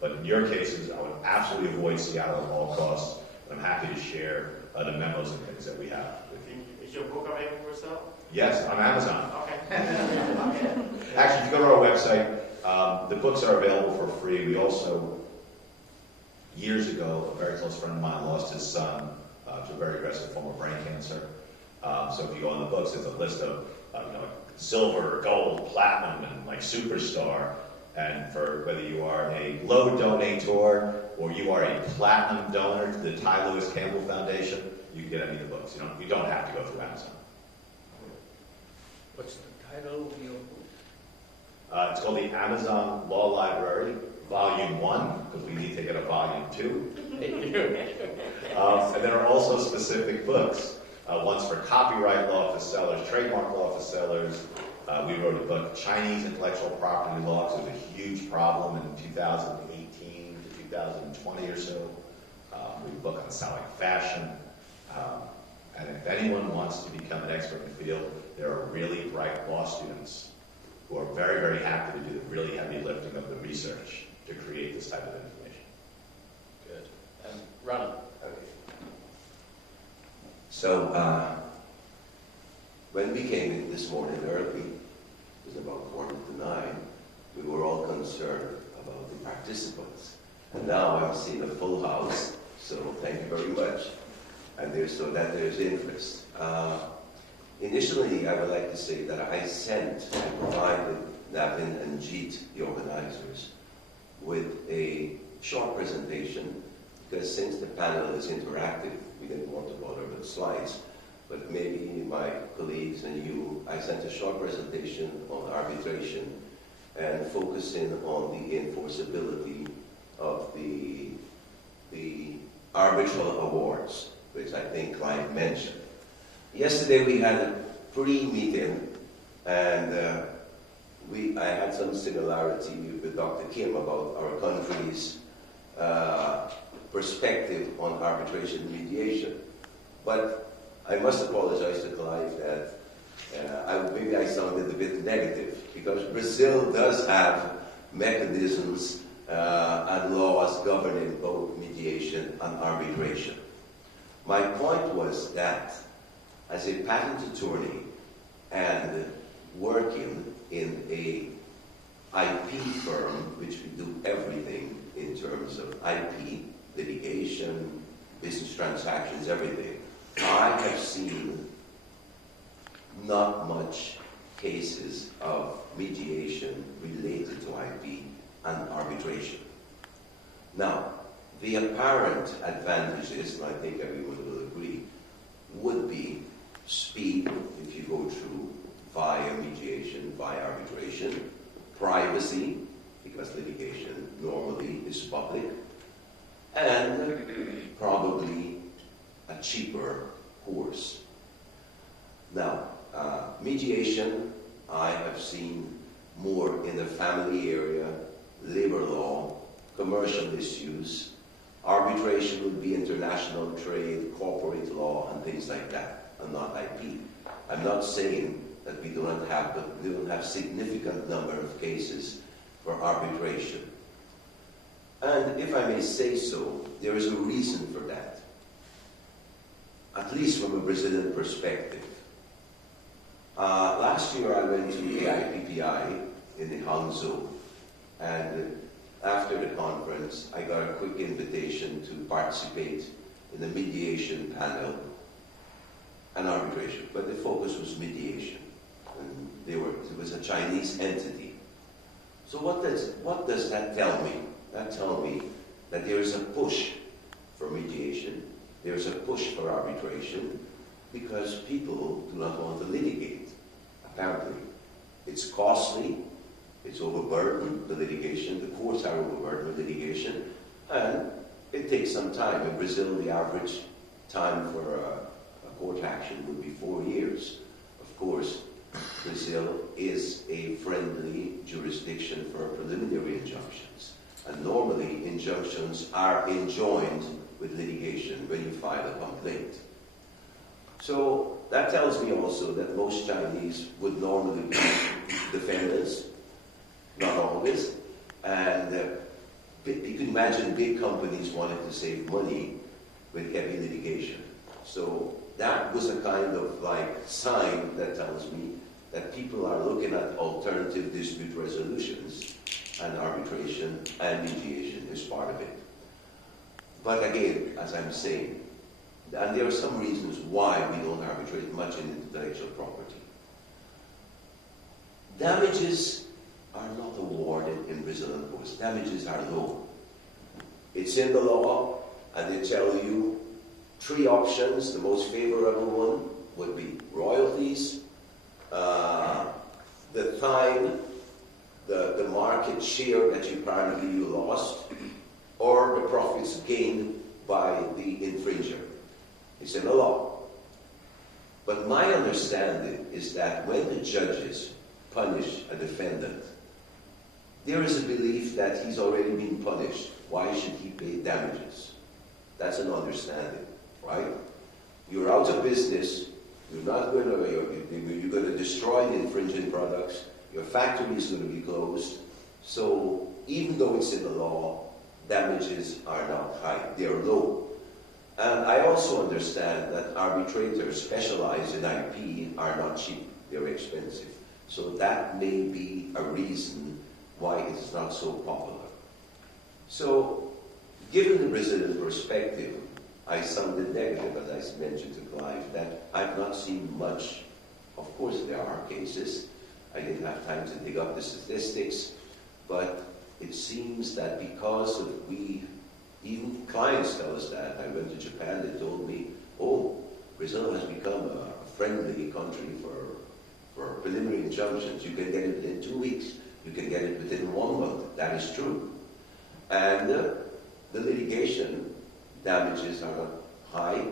But in your cases, I would absolutely avoid Seattle at all costs. And I'm happy to share the memos and things that we have with you. Is your book available for sale? Yes, on Amazon. Okay. Actually, if you go to our website, the books are available for free. We also, years ago, a very close friend of mine lost his son to a very aggressive form of brain cancer. So if you go on the books, there's a list of silver, gold, platinum, and like superstar. And for whether you are a low donator or you are a platinum donor to the Ty Lewis Campbell Foundation, you can get any of the books. You don't have to go through Amazon. What's the title of your book? It's called the Amazon Law Library, Volume 1, because we need to get a Volume 2. And there are also specific books. One's for copyright law for sellers, trademark law for sellers. We wrote a book, Chinese Intellectual Property Law, because it was a huge problem in 2018 to 2020 or so. We wrote a book on selling fashion. And if anyone wants to become an expert in the field, there are really bright law students who are very, very happy to do the really heavy lifting of the research to create this type of information. Good. Rana. Okay. So, when we came in this morning early, it was about 8:45, we were all concerned about the participants. And now I'm seeing a full house, so thank you very much. And there's interest. Initially, I would like to say that I provided Navin and Jeet, the organizers, with a short presentation, because since the panel is interactive, we didn't want to bother with slides. But maybe my colleagues and you, I sent a short presentation on arbitration and focusing on the enforceability of the arbitral awards, which I think Clive mentioned. Yesterday we had a pre-meeting, and I had some similarity with Dr. Kim about our country's perspective on arbitration and mediation. But I must apologize to Clive that maybe I sounded a bit negative, because Brazil does have mechanisms and laws governing both mediation and arbitration. My point was that as a patent attorney and working in a IP firm, which we do everything in terms of IP, litigation, business transactions, everything, I have seen not much cases of mediation related to IP and arbitration. Now, the apparent advantages, and I think everyone will agree, would be speed if you go through via mediation, via arbitration, privacy, because litigation normally is public, and probably a cheaper course. Now, Mediation, I have seen more in the family area, labor law, commercial issues. Arbitration would be international trade, corporate law, and things like that, and not IP. I'm not saying that we don't have significant number of cases for arbitration. And if I may say so, there is a reason for that, at least from a Brazilian perspective. Last year I went to AIPPI in the Hangzhou, and after the conference I got a quick invitation to participate in the mediation panel and arbitration, but the focus was mediation. And it was a Chinese entity. So what does that tell me? That tells me that there is a push for mediation, there is a push for arbitration, because people do not want to litigate, apparently. It's costly, it's overburdened, the litigation, the courts are overburdened with litigation, and it takes some time. In Brazil, the average time for a court action would be 4 years. Of course, Brazil is a friendly jurisdiction for preliminary injunctions. And normally, injunctions are enjoined with litigation when you file a complaint. So that tells me also that most Chinese would normally be defendants, not always. And you can imagine big companies wanting to save money with heavy litigation. So that was a kind of like sign that tells me that people are looking at alternative dispute resolutions, and arbitration and mediation is part of it. But again, as I'm saying, and there are some reasons why we don't arbitrate much in intellectual property. Damages are not awarded in Brazilian courts. Damages are low. It's in the law, and they tell you 3 options. The most favorable one would be royalties, the time, the market share that you apparently lost, or the profits gained by the infringer. It's in the law. But my understanding is that when the judges punish a defendant, there is a belief that he's already been punished. Why should he pay damages? That's an understanding, right? You're out of business. You're going to destroy the infringing products. Your factory is going to be closed. So even though it's in the law, damages are not high. They are low. And I also understand that arbitrators specialized in IP are not cheap. They're expensive. So that may be a reason why it's not so popular. So given the Brazilian perspective, I sounded negative, as I mentioned to Clive, that I've not seen much. Of course, there are cases. I didn't have time to dig up the statistics, but it seems that because of even clients tell us that. I went to Japan, they told me, oh, Brazil has become a friendly country for preliminary injunctions. You can get it within 2 weeks. You can get it within 1 month. That is true. And the litigation damages are not high,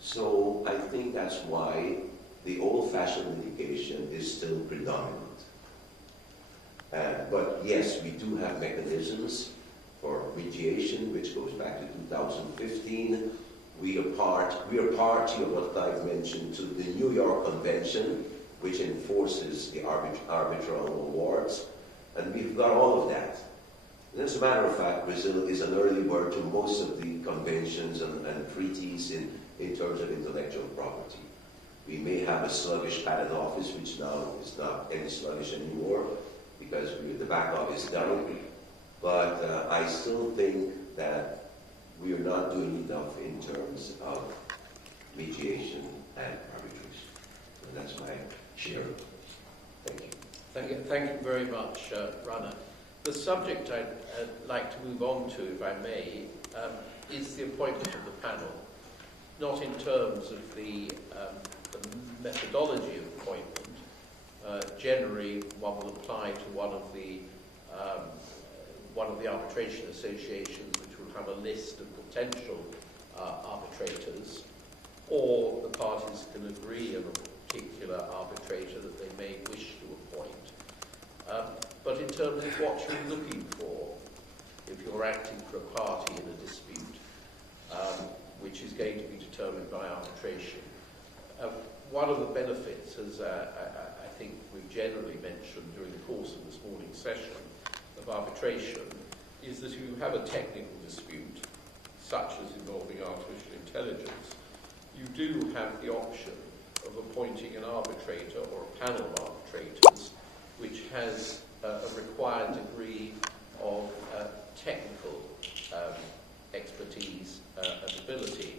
so I think that's why the old-fashioned litigation is still predominant. But yes, we do have mechanisms for mediation, which goes back to 2015. We are party of what Clive mentioned to the New York Convention, which enforces the arbitral awards, and we've got all of that. And as a matter of fact, Brazil is an early bird to most of the conventions and treaties in terms of intellectual property. We may have a sluggish patent office, which now is not any sluggish anymore, because the back office is done. But I still think that we are not doing enough in terms of mediation and arbitration. So that's my share. Thank you. Thank you very much, Rana. The subject I'd like to move on to, if I may, is the appointment of the panel, not in terms of the methodology of appointment. Generally, one will apply to one of the arbitration associations, which will have a list of potential arbitrators, or the parties can agree on a particular arbitrator that terms of what you're looking for if you're acting for a party in a dispute, which is going to be determined by arbitration. One of the benefits, as I think we've generally mentioned during the course of this morning's session, of arbitration is that you have a technical dispute, such as involving artificial intelligence, you do have the option of appointing an arbitrator or a panel of arbitrators which has a required degree of technical expertise and ability.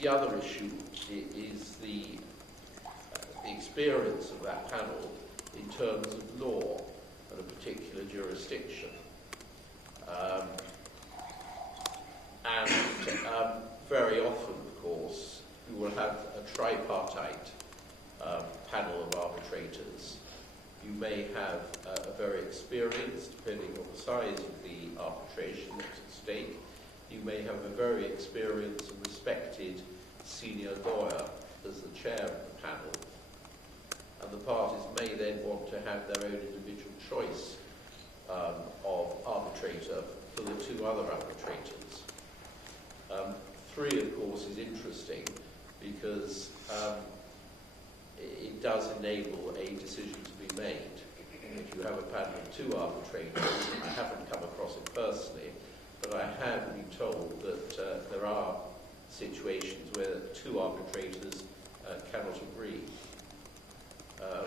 The other issue is the experience of that panel in terms of law and a particular jurisdiction. And very often, of course, you will have a tripartite panel of arbitrators. You may have a very experienced, depending on the size of the arbitration that's at stake, you may have a very experienced and respected senior lawyer as the chair of the panel. And the parties may then want to have their own individual choice of arbitrator for the two other arbitrators. 3, of course, is interesting because it does enable a decision to be made. If you have a panel of 2 arbitrators, I haven't come across it personally, but I have been told that there are situations where 2 arbitrators cannot agree.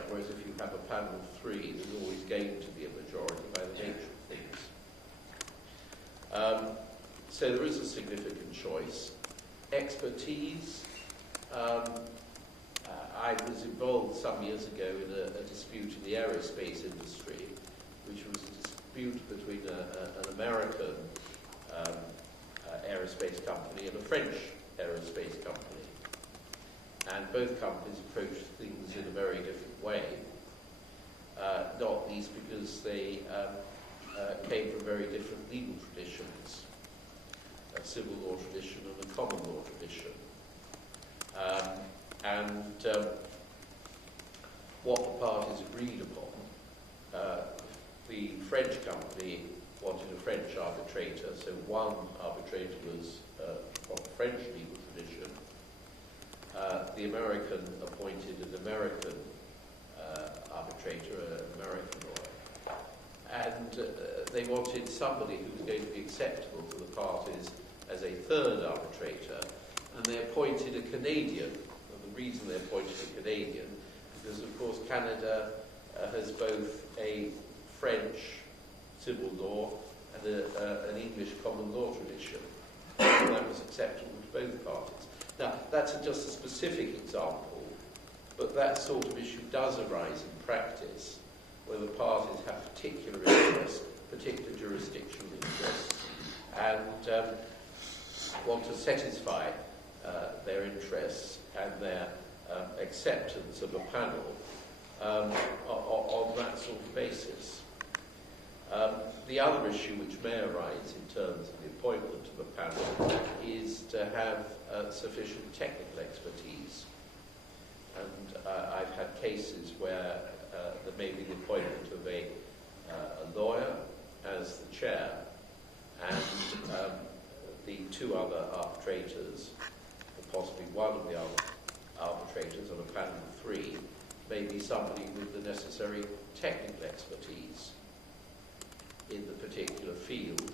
Whereas if you have a panel of 3, there's always going to be a majority by the nature of things. So there is a significant choice. Expertise. I was involved some years ago in a dispute in the aerospace industry, which was a dispute between an American aerospace company and a French aerospace company. And both companies approached things in a very different way, not least because they came from very different legal traditions, a civil law tradition and a common law tradition. What the parties agreed upon, the French company wanted a French arbitrator, so one arbitrator was from the French legal tradition. The American appointed an American arbitrator, an American lawyer. And they wanted somebody who was going to be acceptable to the parties as a third arbitrator, and they appointed a Canadian. And the reason they appointed a Canadian, because of course Canada has both a French civil law and an English common law tradition. And that was acceptable to both parties. Now, that's just a specific example, but that sort of issue does arise in practice, where the parties have particular interests, particular jurisdictional interests, and want to satisfy their interests and their acceptance of a panel on that sort of basis. The other issue which may arise in terms of the appointment of a panel is to have sufficient technical expertise. And I've had cases where there may be the appointment of a lawyer as the chair, and the 2 other arbitrators, or possibly one of the arbitrators on a panel of 3, may be somebody with the necessary technical expertise in the particular field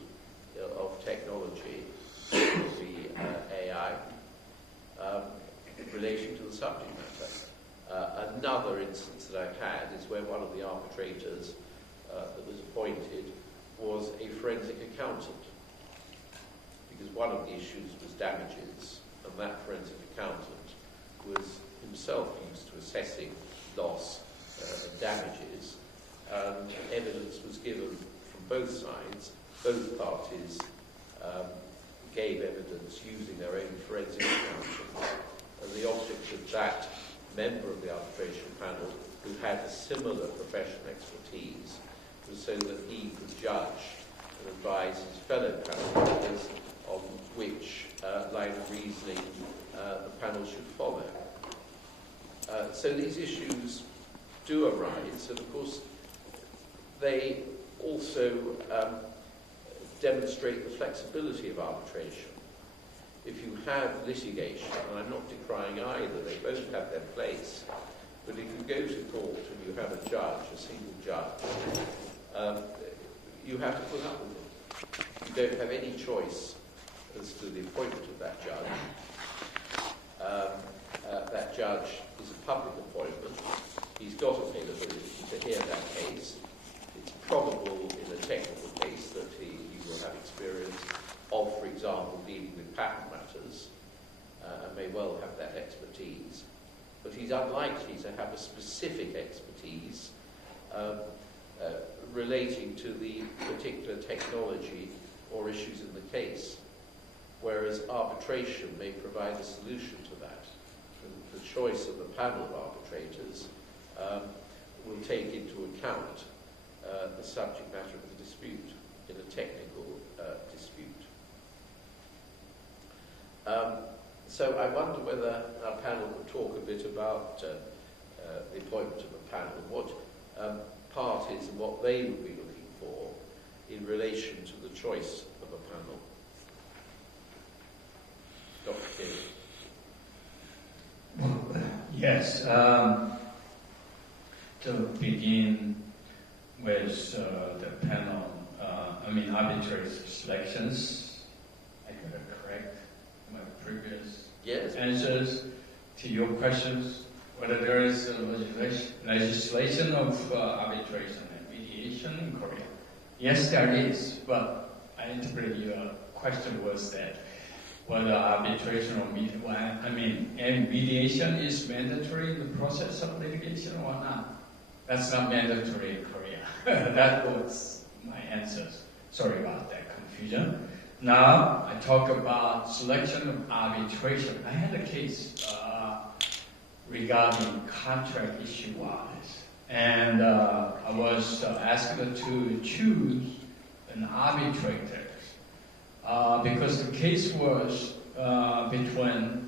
of technology, the AI, in relation to the subject matter. Another instance that I've had is where one of the arbitrators that was appointed was a forensic accountant, because one of the issues was damages, and that forensic accountant was himself used to assessing loss and damages, and evidence was given from both sides. Both parties gave evidence using their own forensic accountants, and the object of that member of the arbitration panel, who had a similar professional expertise, was so that he could judge and advise his fellow panel members on which line of reasoning the panel should follow. So these issues do arise, and of course they also demonstrate the flexibility of arbitration. If you have litigation, and I'm not decrying either, they both have their place, but if you go to court and you have a judge, a single judge, you have to put up with them. You don't have any choice as to the appointment of that judge. That judge is a public appointment. He's got availability to hear that case. It's probable in a technical case that he will have experience of, for example, dealing with patent matters, and may well have that expertise. But he's unlikely to have a specific expertise relating to the particular technology or issues in the case, whereas arbitration may provide a solution to that. The choice of the panel of arbitrators will take into account the subject matter of the dispute in a technical dispute. So I wonder whether our panel could talk a bit about the appointment of a panel, what parties and what they would be looking for in relation to the choice of a panel. Dr. King. Yes. To begin with the panel, arbitrary selections, I got to correct my previous answers to your questions, whether there is legislation of arbitration and mediation in Korea. Yes, there is, but I interpret your question was that whether arbitration or mediation is mandatory in the process of litigation or not. That's not mandatory in Korea. That was my answers. Sorry about that confusion. Now, I talk about selection of arbitration. I had a case regarding contract issue-wise, and I was asked to choose an arbitrator because the case was between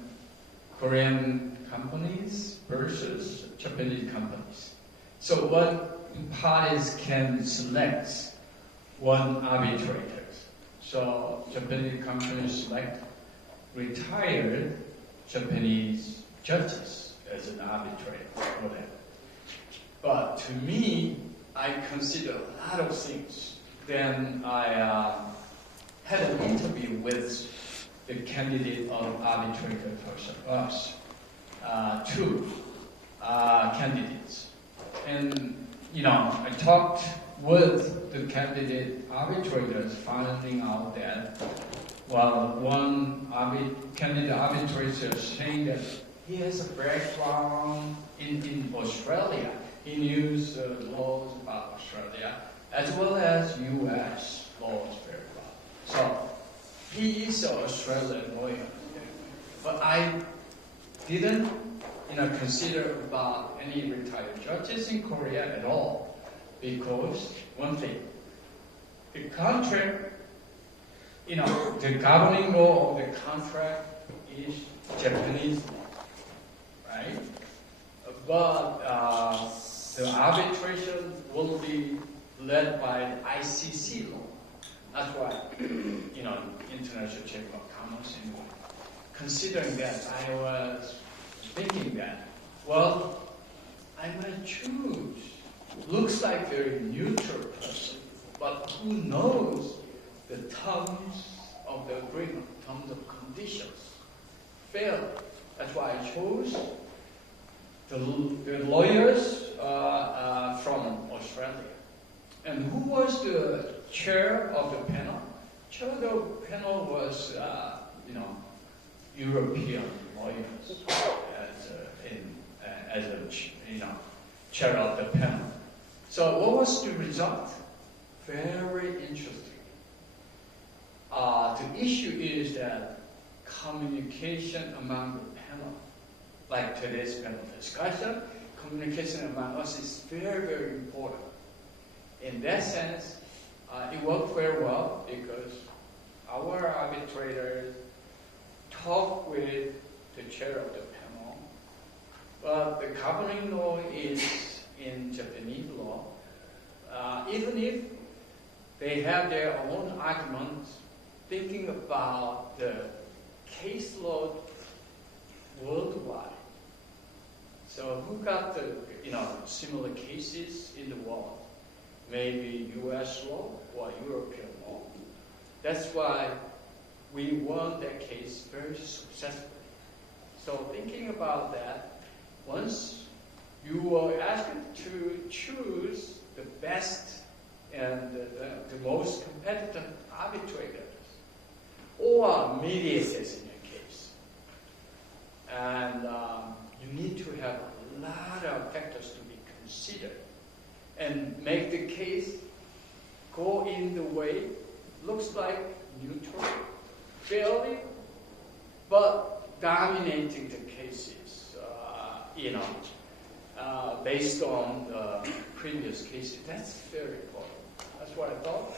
Korean companies versus Japanese companies. So what parties can select one arbitrator. So Japanese companies select retired Japanese judges as an arbitrator for them. But to me, I consider a lot of things. Then I had an interview with the candidate of arbitrator for us, two candidates. And, I talked with the candidate arbitrators, finding out that, one candidate arbitrator saying that he has a background in Australia. He knows laws about Australia, as well as U.S. laws very well. So, he is an Australian lawyer. But I didn't consider about any retired judges in Korea at all, because one thing, the contract, the governing law of the contract is Japanese law, right? But the arbitration will be led by the ICC law. That's why, International Chamber of Commerce, anyway. Considering that, I was thinking that, I might choose. Looks like very neutral person, but who knows the terms of the agreement, terms of conditions. Fair. That's why I chose the lawyers from Australia. And who was the chair of the panel? Chair of the panel was, European lawyers as a chair of the panel. So what was the result? Very interesting. The issue is that communication among the panel, like today's panel discussion, communication among us is very, very important. In that sense, it worked very well because our arbitrators talk with the chair of the panel, but the governing law is in Japanese law, even if they have their own arguments, thinking about the caseload worldwide. So who got the similar cases in the world? Maybe U.S. law or European law. That's why we won that case very successfully. So thinking about that, once you were asked to choose the best and the most competitive arbitrators or mediators in your case, and you need to have a lot of factors to be considered and make the case go in the way looks like neutral, fairly, but dominating the cases, based on the previous cases. That's very important. That's what I thought.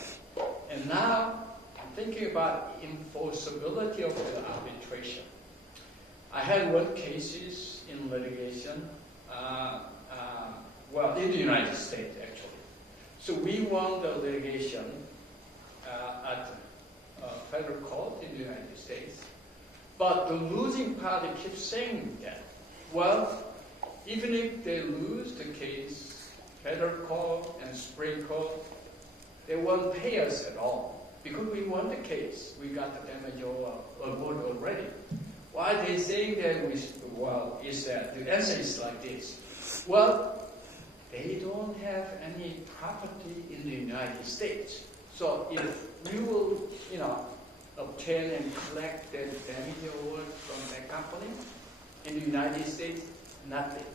And now I'm thinking about enforceability of the arbitration. I had won cases in litigation, in the United States actually. So we won the litigation at federal court in the United States. But the losing party keeps saying that, well, even if they lose the case, federal court and Supreme Court, they won't pay us at all. Because we won the case, we got the damage award already. Why are they saying that? Is that the answer is like this. Well, they don't have any property in the United States. So if we will, obtain and collect the damage award from that company in the United States, nothing.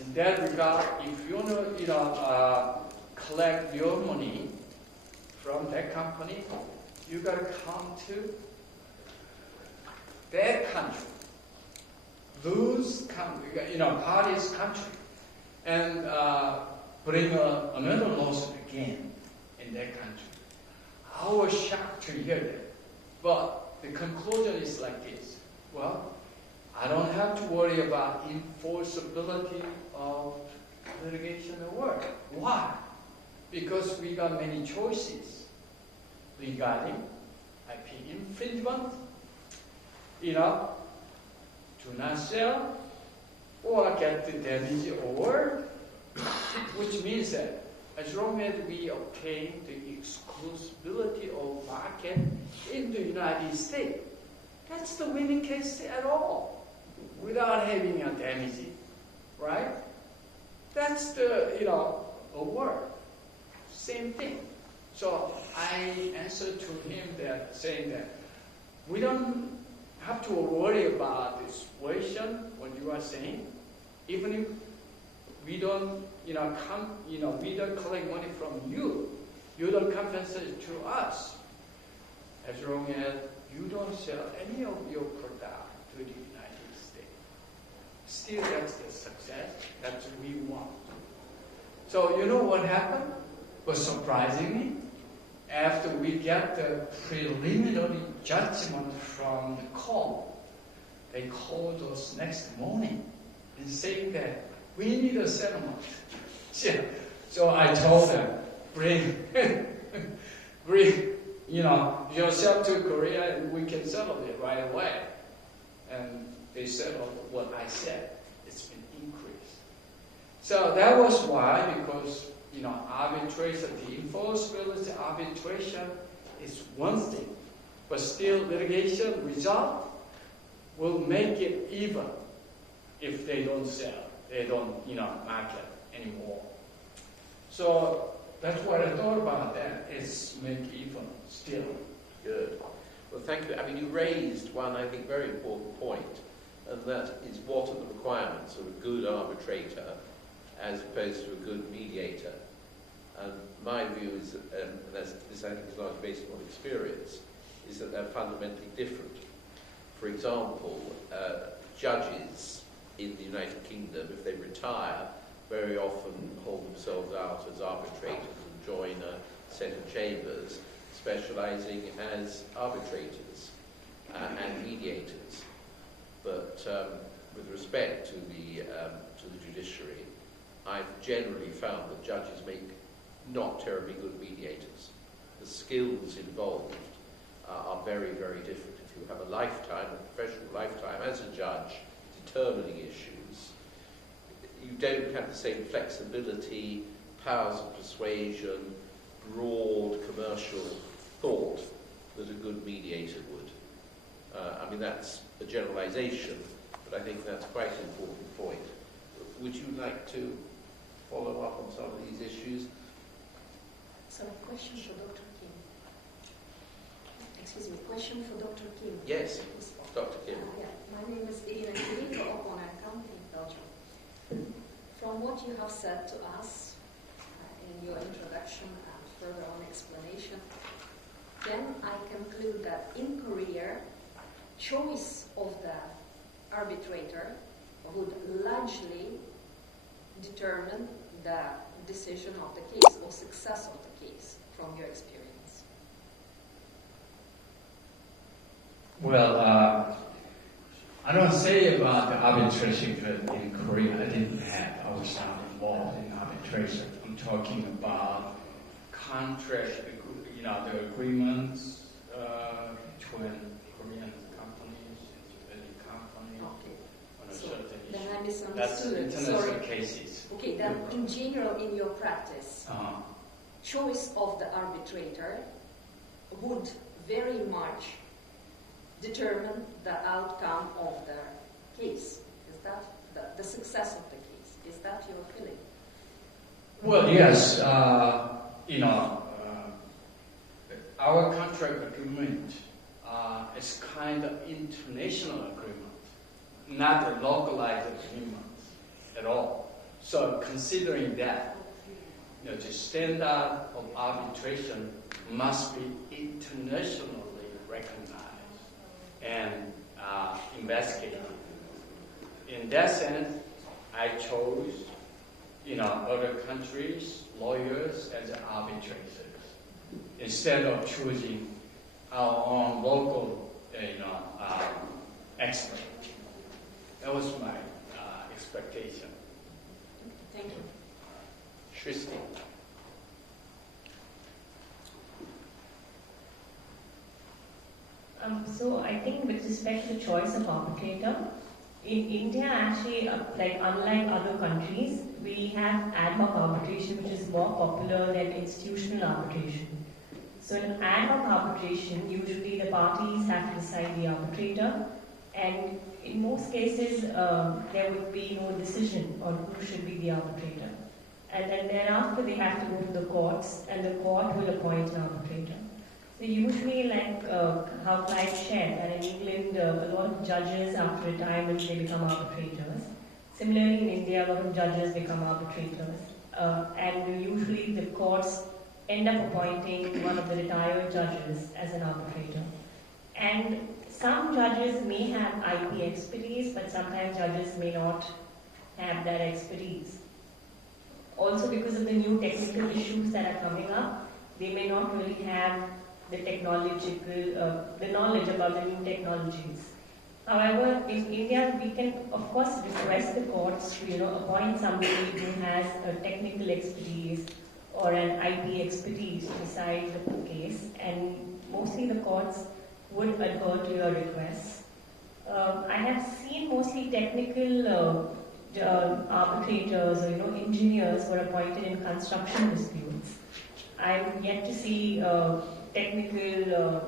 In that regard, if you want to, collect your money from that company, you got to come to that country, party's country, and bring another lawsuit again in that country. I was shocked to hear that. But the conclusion is like this. Well, I don't have to worry about enforceability of litigation award. Why? Because we got many choices regarding IP infringement, do not sell, or get the damage award, which means that as long as we obtain the exclusivity of market in the United States, that's the winning case at all, without having a damage, right? That's the, award. Same thing. So I answered to him that, saying that we don't have to worry about the situation, what you are saying, even if we don't, we don't collect money from you. You don't compensate to us. As long as you don't sell any of your product to the United States. Still, that's the success. That's what we want. So you know what happened? But surprisingly, after we get the preliminary judgment from the court, they called us next morning and saying that we need a settlement. So I told them, bring yourself to Korea and we can settle it right away. And they settled what I said. It's been increased. So that was why, because arbitration, the enforceability arbitration is one thing, but still litigation result will make it even if they don't sell, they don't, market anymore. So that's what I thought about that. It's make even still. Good. Well, thank you. I mean, you raised one, I think, very important point, and that is what are the requirements of a good arbitrator as opposed to a good mediator. And my view is, and this I think is largely based on experience, is that they're fundamentally different. For example, judges in the United Kingdom, if they retire, very often hold themselves out as arbitrators and join a set of chambers specializing as arbitrators and mediators. But with respect to the judiciary, I've generally found that judges make not terribly good mediators. The skills involved are very, very different. If you have a lifetime, a professional lifetime as a judge, determining issues, you don't have the same flexibility, powers of persuasion, broad commercial thought that a good mediator would. I mean, that's a generalization, but I think that's quite an important point. Would you like to follow up on some of these issues? So a question for Dr. Kim. Excuse me, question for Dr. Kim. Yes, Dr. Kim. My name is Irina Kiriko of Accounting, Belgium. From what you have said to us in your introduction and further on explanation, then I conclude that in Korea, choice of the arbitrator would largely determine the decision of the case or success of the case, from your experience. Well, I don't say about the arbitration in Korea. I was not involved in arbitration. I'm talking about contract, the agreements between Korean companies and Israeli companies on a certain issue. Then I misunderstood. That's international cases. Okay, then in general, in your practice, choice of the arbitrator would very much determine the outcome of the case. Is that the success of the case? Is that your feeling? Well, yes. Our contract agreement is kind of international agreement, not a localized agreement at all. So considering that, the standard of arbitration must be internationally recognized and investigated. In that sense, I chose, other countries' lawyers as arbitrators instead of choosing our own local, expert. That was my expectation. Thank you. Srishti. So I think with respect to the choice of arbitrator, in India actually, unlike other countries, we have ad hoc arbitration, which is more popular than institutional arbitration. So in ad hoc arbitration, usually the parties have to decide the arbitrator, and in most cases, there would be no decision on who should be the arbitrator. And then thereafter, they have to go to the courts, and the court will appoint an arbitrator. So usually, how Clive shared, that in England, a lot of judges after retirement, they become arbitrators. Similarly, in India, a lot of judges become arbitrators. And usually the courts end up appointing one of the retired judges as an arbitrator. And some judges may have IP expertise, but sometimes judges may not have that expertise. Also, because of the new technical issues that are coming up, they may not really have the the knowledge about the new technologies. However, in India, we can, of course, request the courts to, appoint somebody who has a technical expertise or an IP expertise to decide the case, and mostly the courts would adhere to your requests. I have seen mostly technical arbitrators or engineers who are appointed in construction disputes. I'm yet to see technical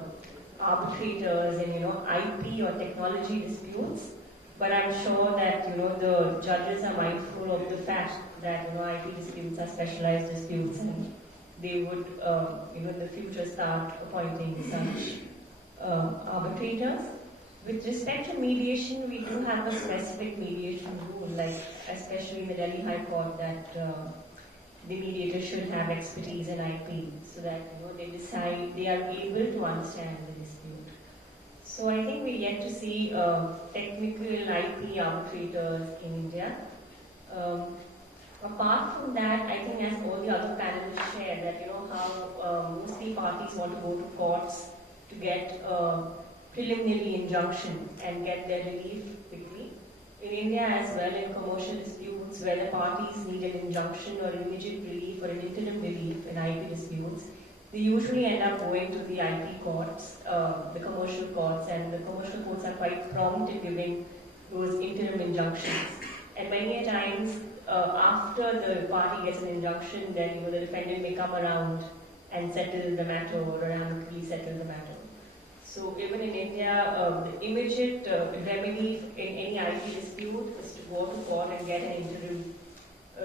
arbitrators in IP or technology disputes, but I'm sure that the judges are mindful of the fact that IP disputes are specialized disputes, and they would in the future start appointing such arbitrators. With respect to mediation, we do have a specific mediation rule, especially in the Delhi High Court, that the mediator should have expertise in IP, so that they are able to understand the dispute. So I think we're yet to see technical IP arbitrators in India. Apart from that, I think as all the other panelists share, that how mostly parties want to go to courts to get a preliminary injunction and get their relief quickly. In India as well, in commercial disputes, disputes where the parties need an injunction or immediate relief or an interim relief in IP disputes, they usually end up going to the IP courts, the commercial courts, and the commercial courts are quite prompt in giving those interim injunctions. And many a times, after the party gets an injunction, then the defendant may come around and settle the matter or amicably settle the matter. So even in India, the immediate remedy in any IP dispute is to go to court and get an interim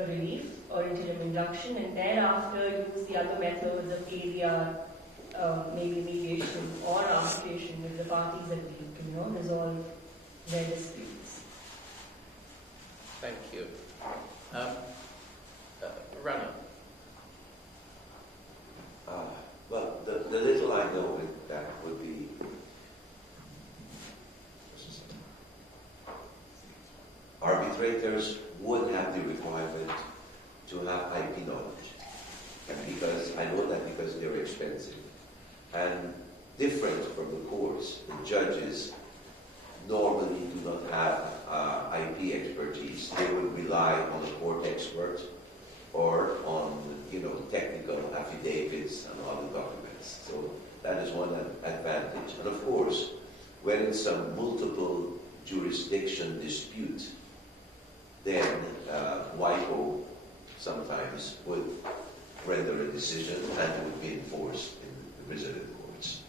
relief or interim injunction, and thereafter use the other methods of ADR, maybe mediation or arbitration if the parties agree to resolve their disputes. Thank you. Rana. Well, the little I know with that would be arbitrators would have the requirement to have IP knowledge. And because I know that because they're expensive. And different from the courts, the judges normally do not have IP expertise. They would rely on a court expert or on technical affidavits and other documents. So that is one advantage. And of course, when it's a multiple jurisdiction dispute, then WIPO sometimes would render a decision and it would be enforced in the resident courts.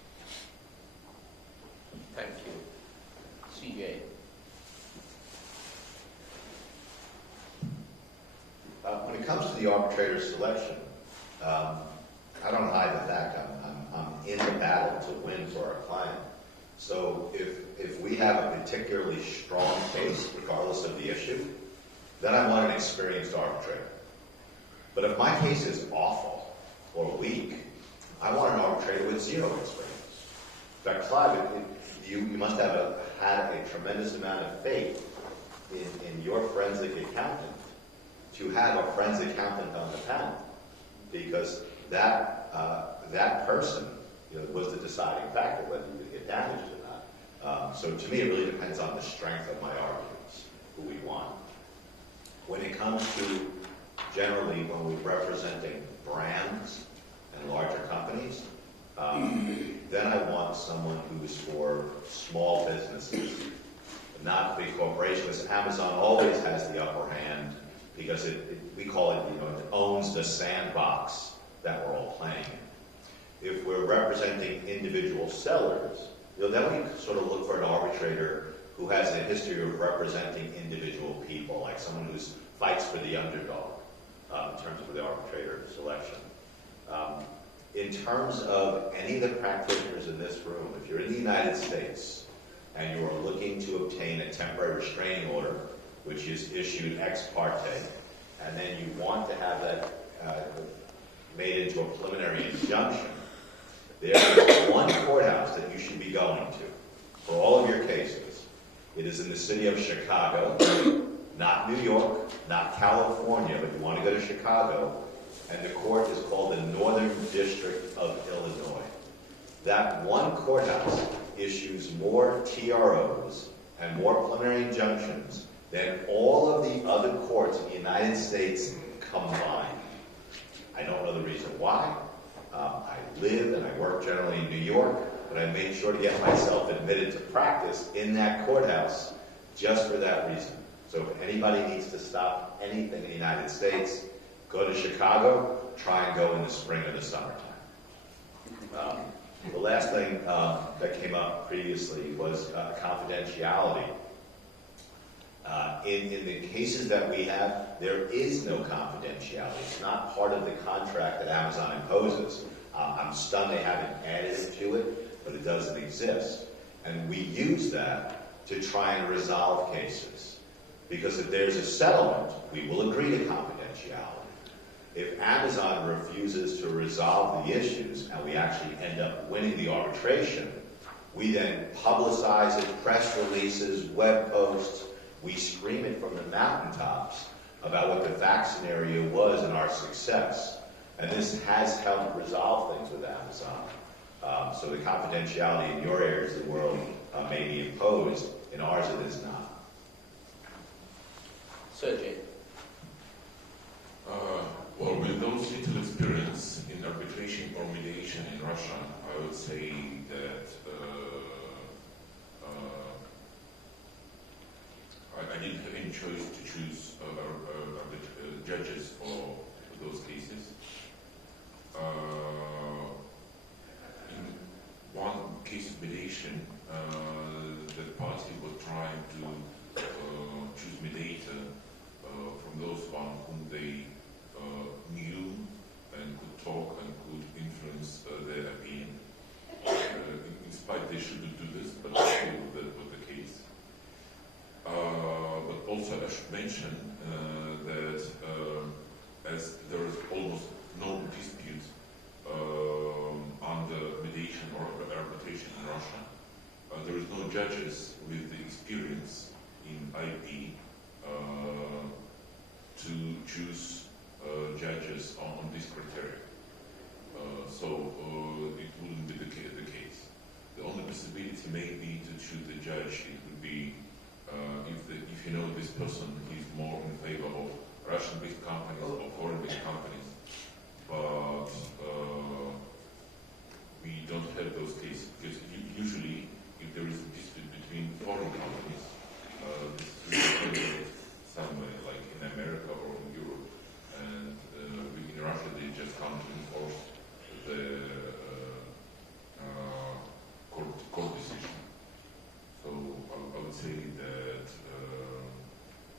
Thank you. CJ. When it comes to the arbitrator selection, I don't hide the fact I'm in the battle to win for our client. So if we have a particularly strong case, regardless of the issue, then I want an experienced arbitrator. But if my case is awful or weak, I want an arbitrator with zero experience. In fact, Clive, you must have had a tremendous amount of faith in your forensic accountant to have a forensic accountant on the panel, because that person was the deciding factor whether you would get damaged or not. So to me, it really depends on the strength of my arguments, who we want. When it comes to generally when we're representing brands and larger companies, then I want someone who's for small businesses, not big corporations. Amazon always has the upper hand because we call it, it owns the sandbox that we're all playing in. If we're representing individual sellers, then we sort of look for an arbitrator who has a history of representing individual people, like someone who fights for the underdog in terms of the arbitrator selection. In terms of any of the practitioners in this room, if you're in the United States and you are looking to obtain a temporary restraining order, which is issued ex parte, and then you want to have that made into a preliminary injunction, there is one courthouse that you should be going to for all of your cases. It is in the city of Chicago, not New York, not California, but you want to go to Chicago, and the court is called the Northern District of Illinois. That one courthouse issues more TROs and more preliminary injunctions than all of the other courts in the United States combined. I don't know the reason why. I live and I work generally in New York, but I made sure to get myself admitted to practice in that courthouse just for that reason. So if anybody needs to stop anything in the United States, go to Chicago, try and go in the spring or the summertime. The last thing that came up previously was confidentiality. In the cases that we have, there is no confidentiality. It's not part of the contract that Amazon imposes. I'm stunned they haven't added it to it, but it doesn't exist. And we use that to try and resolve cases. Because if there's a settlement, we will agree to confidentiality. If Amazon refuses to resolve the issues and we actually end up winning the arbitration, we then publicize it, press releases, web posts. We scream it from the mountaintops about what the fact scenario was and our success. And this has helped resolve things with Amazon. So the confidentiality in your areas of the world may be imposed. In ours, it is not. Sergey. in arbitration or mediation in Russia, I would say that I didn't have any choice to choose judges for those cases. In one case of mediation, the party was trying to choose mediator from those one whom they knew and could talk and could influence their opinion. In spite they shouldn't do this, but still that was the case. But also I should mention that as there is almost no dispute under mediation or arbitration in Russia, there is no judges with the experience in IP to choose judges on this criteria. So it wouldn't be the case. The only possibility may be to choose the judge. It would be if you know this person is more in favor of Russian-based companies or foreign-based companies, but we don't have those cases because usually if there is a dispute between foreign companies, this is somewhere like in America or in Europe, and in Russia they just come to enforce the court decision. So I would say that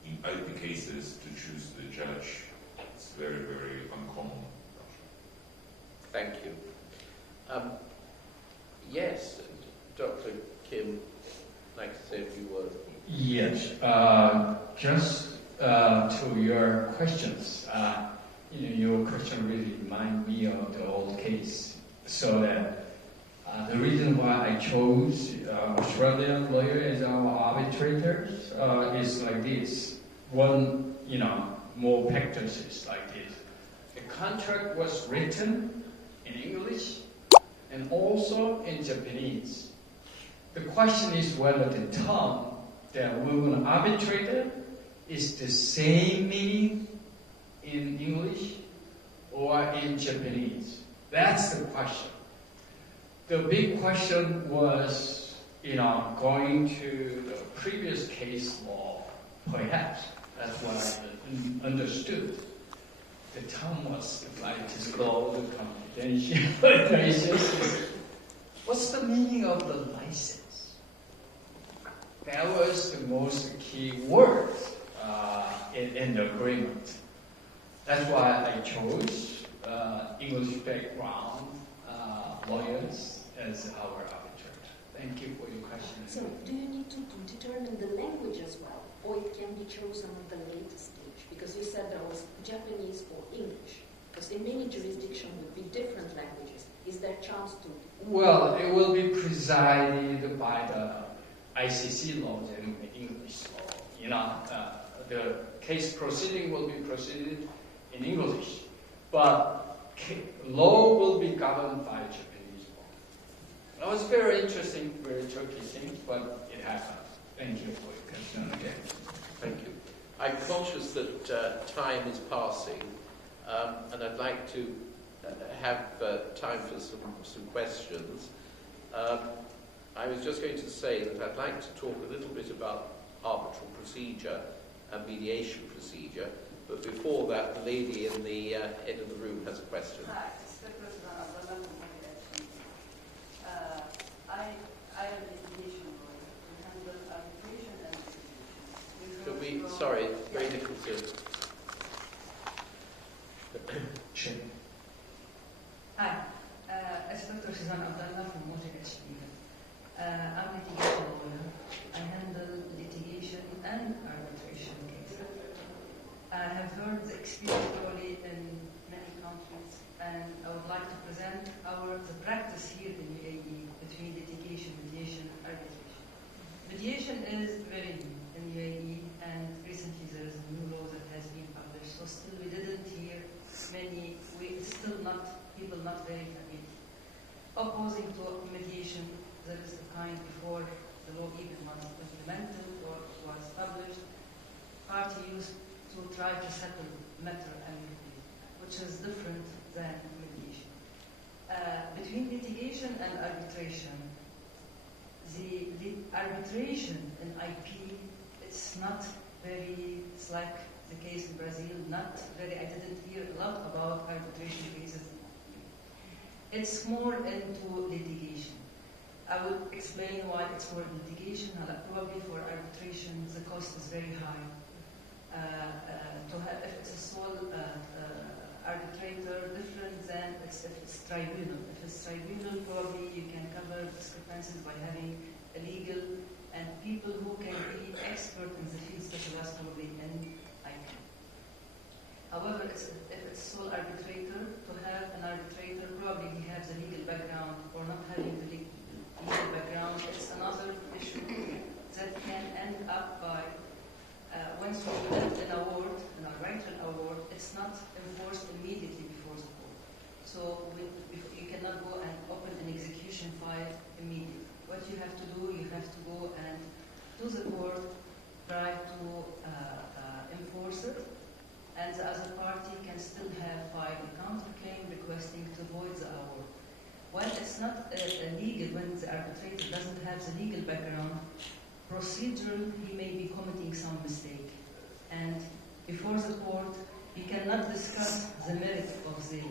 in IP cases to choose the judge is very, very uncommon. Thank you. Yes, Dr. Kim, I'd like to say a few words. Yes, just to your questions. Your question really reminds me of the old case. So that the reason why I chose Australian lawyer as our arbitrators is like this. One, more factors is like this. The contract was written in English and also in Japanese. The question is whether the term that we will arbitrate is the same meaning in English or in Japanese. That's the question. The big question was, going to the previous case law, perhaps. That's what I understood. The term was, if I disclose the confidential. What's the meaning of the license? That was the most key word in the agreement. That's why I chose English background lawyers as our arbitrator. Thank you for your question. So, do you need to determine the language as well, or it can be chosen at the later stage? Because you said there was Japanese or English. Because in many jurisdictions would be different languages. Is there a chance to? Well, it will be presided by the ICC laws and English law. The case proceeding will be proceeded in English, but law will be governed by Japanese law. That was very interesting, very tricky thing, but it happened. Thank you for your question again. Thank you. I'm conscious that time is passing, and I'd like to have time for some questions. I was just going to say that I'd like to talk a little bit about arbitral procedure and mediation procedure, but before that, the lady in the end of the room has a question. Hi, it's the person from Mediation. I am a mediation lawyer who handles arbitration and mediation. Could we, sorry, very difficult to... Hi, it's Dr. Shazan Abdullah from Moderation. I'm a litigation lawyer. I handle litigation and arbitration cases. I have heard the experience story in many countries, and I would like to present the practice here in UAE between litigation, mediation, and arbitration. Mediation is very new in UAE, and recently there is a new law that has been published. So still we didn't hear many. It's still people not very familiar. Opposing to mediation, there is a time before the law even was implemented or was published. Party used to try to settle matter amicably, which is different than mediation. Between litigation and arbitration, the arbitration in IP, it's not very, it's like the case in Brazil, not very, I didn't hear a lot about arbitration cases. It's more into litigation. I would explain why it's more litigation. Probably for arbitration, the cost is very high. If it's a sole arbitrator, different than if it's tribunal. If it's tribunal, probably you can cover discrepancies by having a legal and people who can be expert in the field, specialized probably in IP. However, if it's sole arbitrator, to have an arbitrator, probably he has a legal background or not having the legal background, it's another issue that can end up by once we get an award, an arbitral award, it's not enforced immediately before the court. So you cannot go and open an execution file immediately. What you have to do, you have to go and to the court, try to enforce it, and the other party can still have filed a counterclaim requesting to void the award. When it's not legal, when the arbitrator doesn't have the legal background, procedural, he may be committing some mistake. And before the court, he cannot discuss the merit of the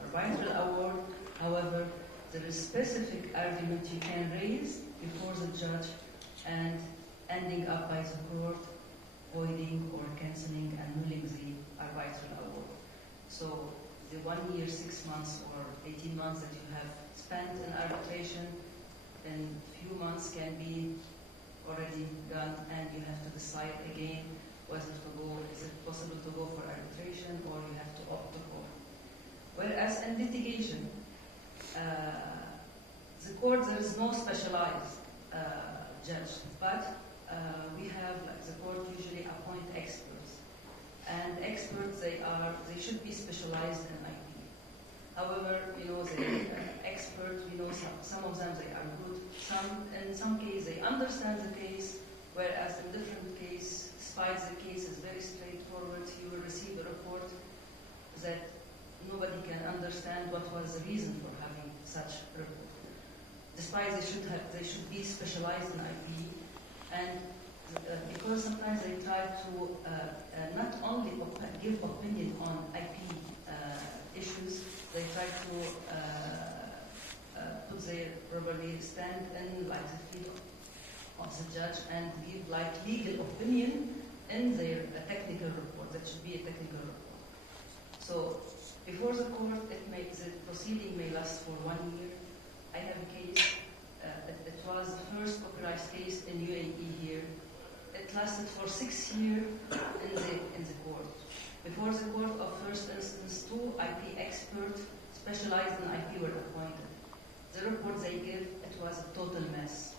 arbitral award. However, there is specific argument you can raise before the judge and ending up by the court voiding or cancelling and nulling the arbitral award. So the 1 year, 6 months, or 18 months that you have spent in arbitration in few months can be already gone, and you have to decide again whether to go, is it possible to go for arbitration, or you have to opt to court. Whereas in litigation, the court, there is no specialized judge, but we have, like the court usually appoint experts, and experts, they should be specialized in IP. However, the experts, some of them, they are good. In some cases, they understand the case, whereas in different cases, despite the case is very straightforward, you will receive a report that nobody can understand what was the reason for having such a report. Despite they should be specialized in IP, and because sometimes they try to not only give opinion on IP issues, they try to put their probably stand in like the field of the judge and give like legal opinion in their technical report. That should be a technical report. So before the court, the proceeding may last for 1 year. I have a case. It was the first authorized case in UAE here. It lasted for 6 years in the court. Before the court of first instance, 2 IP experts specialized in IP were appointed. The report they gave, it was a total mess.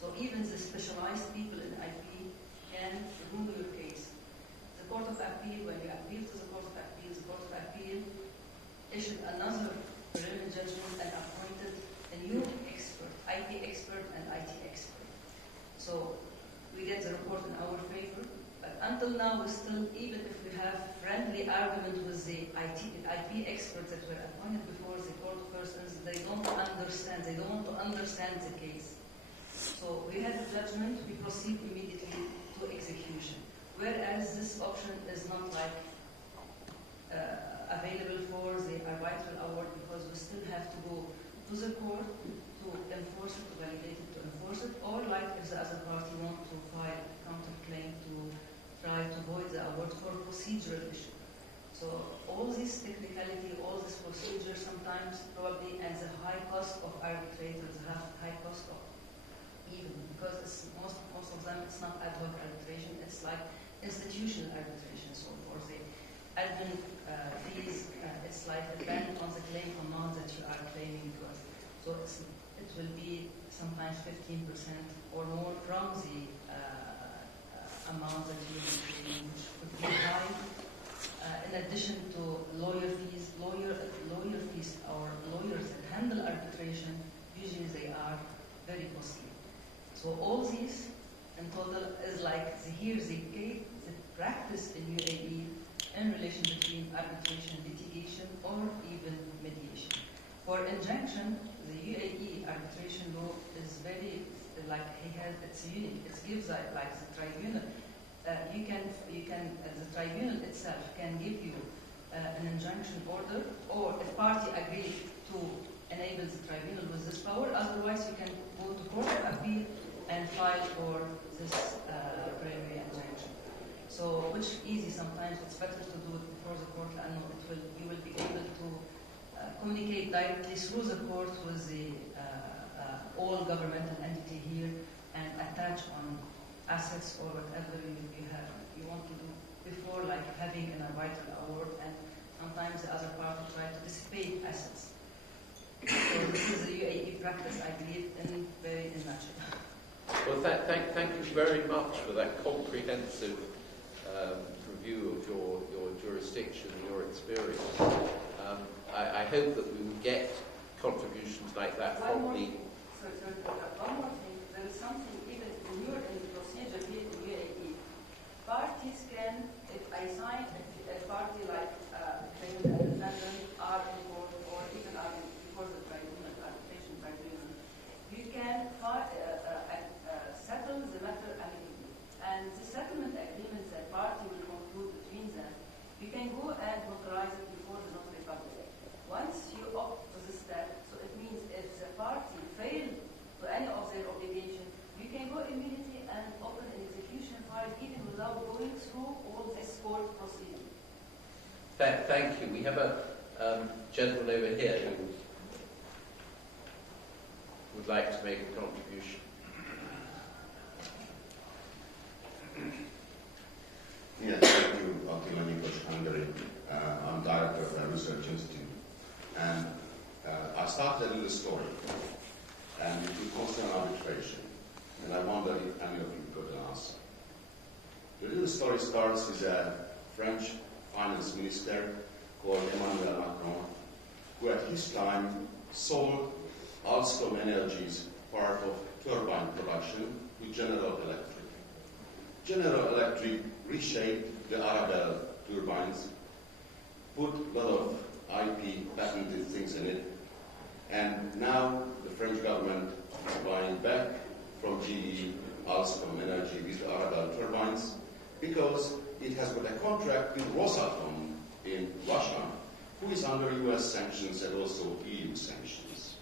So even the specialized people in IP can rule your case. The Court of Appeal, when you appeal to the Court of Appeal issued another preliminary judgment and appointed a new expert, IP expert and IT expert. So we get the report in our favor, but until now, we still, even if we have friendly argument with the IP experts that were appointed before the court of first instance, they don't want to understand the case. So we had a judgment, we proceed immediately to execution. Whereas this option is not like available for the arbitral award, because we still have to go to the court to enforce it, to validate it, to enforce it, or like if the other party wants to file a counterclaim to try to void the award for procedural issue. So all this technicality, all this procedure sometimes probably, and the high cost of arbitrators, high cost of even, because it's most of them, it's not ad hoc arbitration, it's like institutional arbitration. So for the admin fees, it's like depending on the claim amount that you are claiming to us. So it will be sometimes 15% or more from the amount that you will be claiming, which could be high. In addition to lawyer fees, or lawyers that handle arbitration, usually they are very costly. So all these in total is like the practice in UAE in relation between arbitration, litigation, or even mediation. For For injunction, the UAE arbitration law is very, like, it's unique. It gives, like the tribunal, the tribunal itself can give you an injunction order, or if party agrees to enable the tribunal with this power, otherwise you can go to court of appeal and file for this preliminary injunction. So, which easy sometimes, it's better to do it before the court, and you will be able to communicate directly through the court with the all governmental entity here and attach on assets or whatever you want to do before, like having an arbitral award, and sometimes the other party try to dissipate assets. So this is the UAE practice, I believe, in nutshell. Well, thank you very much for that comprehensive review of your jurisdiction and your experience. I hope that we will get contributions like that from the... Sorry, one more thing. There is something even in the procedure here in UAE. Parties can, if I sign a party like claimant and defendant are in court or even are before the tribunal, arbitration tribunal, you can settle the matter amicably. And the settlement agreement that party will conclude between them, you can go and notarize it before the notary public. Once you opt for this step, so it means if the party failed to any of their obligations, you can go immediately and open an execution file even without going through all this court proceeding. Thank you. We have a gentleman over here who would like to make a contribution. Yes, thank you, Dr. Nikos Hungary. I'm director of the Research Institute. And I started a little story, and it concerns arbitration. And I wonder if any of you got an answer. The little story starts with a French finance minister called Emmanuel Macron, who at his time sold Alstom Energy's part of turbine production to General Electric. General Electric reshaped the Arabelle turbines, put a lot of IP patented things in it, and now the French government is buying back from GE Alstom Energy with the Arabelle turbines because it has got a contract with Rosatom in Russia, who is under US sanctions and also EU sanctions.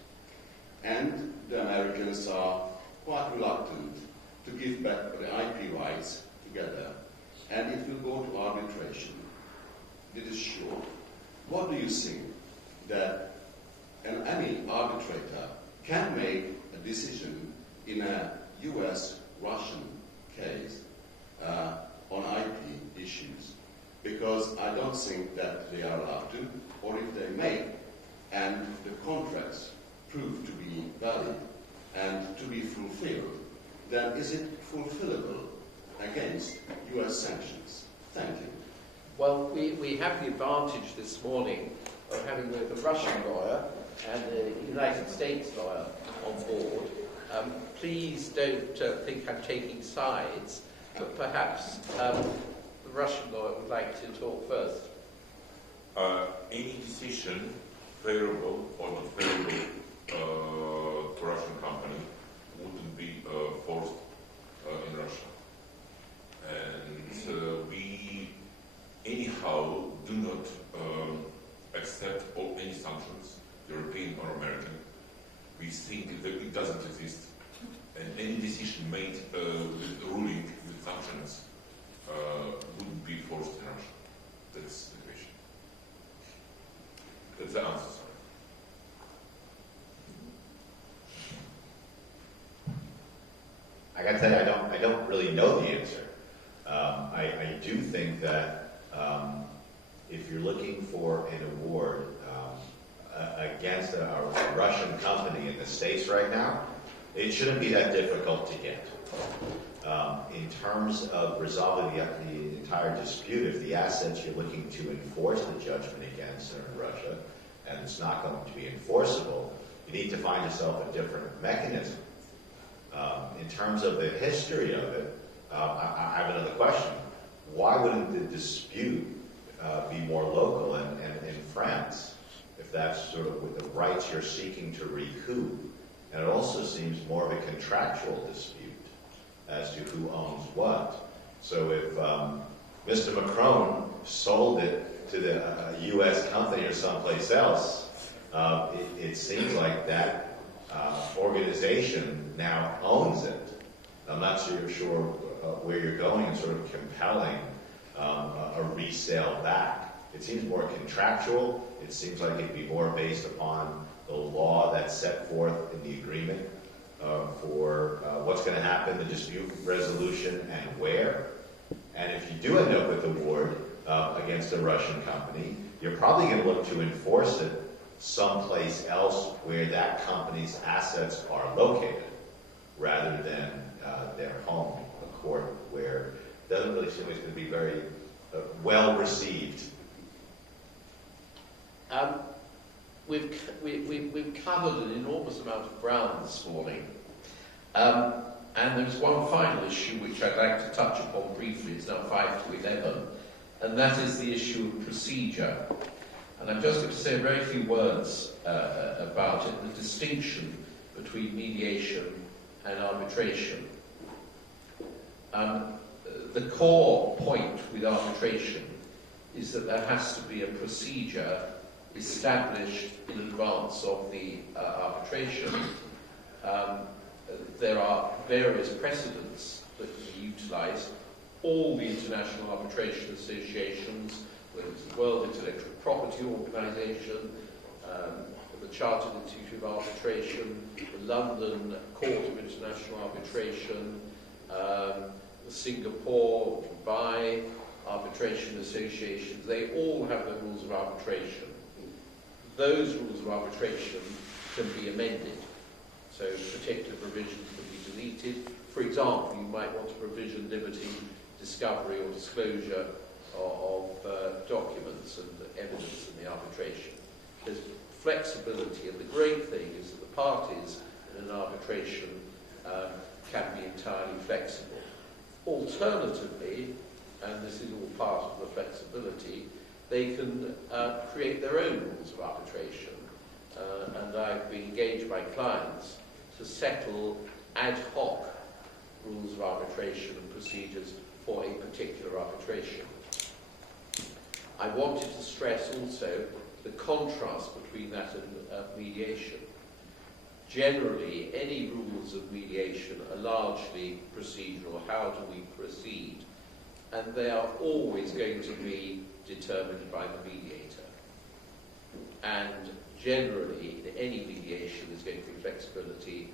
And the Americans are quite reluctant to give back the IP rights together, and it will go to arbitration. This is sure. What do you think that any arbitrator can make a decision in a US-Russian case on IP issues? Because I don't think that they are allowed to, or if they may, and the contracts prove to be valid and to be fulfilled, then is it fulfillable against US sanctions? Thank you. Well, we have the advantage this morning of having both a Russian lawyer and a United States lawyer on board. Please don't think I'm taking sides, but perhaps the Russian lawyer would like to talk first. Any decision, favorable or not favorable to Russian company, wouldn't be forced in Russia. And we anyhow do not accept any sanctions, European or American. We think that it doesn't exist. And any decision made with ruling with sanctions wouldn't be forced in Russia. That's the question. That's the answer, sorry. I got to tell you, I don't really know the answer. I do think that if you're looking for an award against a Russian company in the States right now, it shouldn't be that difficult to get. In terms of resolving the entire dispute, if the assets you're looking to enforce the judgment against are in Russia, and it's not going to be enforceable, you need to find yourself a different mechanism. In terms of the history of it, I have another question. Why wouldn't the dispute be more local in France? if that's sort of with the rights you're seeking to recoup. And it also seems more of a contractual dispute as to who owns what. So if Mr. Macron sold it to the U.S. company or someplace else, it seems like that organization now owns it. I'm not sure where you're going in sort of compelling a resale back. It seems more contractual. It seems like it'd be more based upon the law that's set forth in the agreement for what's going to happen, the dispute resolution, and where. And if you do end up with a award against a Russian company, you're probably going to look to enforce it someplace else where that company's assets are located, rather than their home, a court where it doesn't really seem like it's going to be very well received. We've covered an enormous amount of ground this morning, and there's one final issue which I'd like to touch upon briefly. It's now 5 to 11, and that is the issue of procedure. And I'm just going to say a very few words about it, the distinction between mediation and arbitration. The core point with arbitration is that there has to be a procedure established in advance of the arbitration. There are various precedents that can be utilised. All the international arbitration associations, whether it's the World Intellectual Property Organization, the Chartered Institute of Arbitration, the London Court of International Arbitration, the Singapore, Dubai arbitration associations, they all have their rules of arbitration. Those rules of arbitration can be amended. So particular provisions can be deleted. For example, you might want to provision liberty, discovery or disclosure of documents and evidence in the arbitration. There's flexibility, and the great thing is that the parties in an arbitration can be entirely flexible. Alternatively, and this is all part of the flexibility, they can create their own rules of arbitration. And I've been engaged by clients to settle ad hoc rules of arbitration and procedures for a particular arbitration. I wanted to stress also the contrast between that and mediation. Generally, any rules of mediation are largely procedural. How do we proceed? And they are always going to be determined by the mediator. And generally, in any mediation, there's going to be flexibility.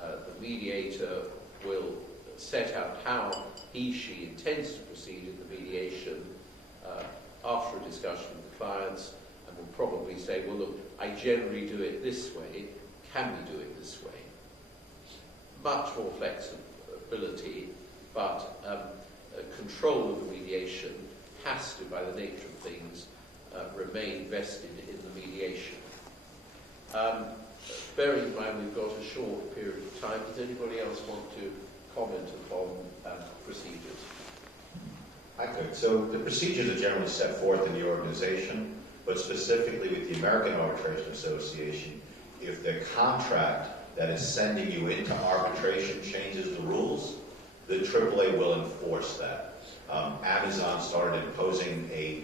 The mediator will set out how he/she intends to proceed in the mediation after a discussion with the clients, and will probably say, well, look, I generally do it this way. Can we do it this way? Much more flexibility, but control of the mediation has to, by the nature of things, remain vested in the mediation. Bearing in mind we've got a short period of time, does anybody else want to comment upon procedures? I could. So the procedures are generally set forth in the organization, but specifically with the American Arbitration Association, if the contract that is sending you into arbitration changes the rules, the AAA will enforce that. Amazon started imposing a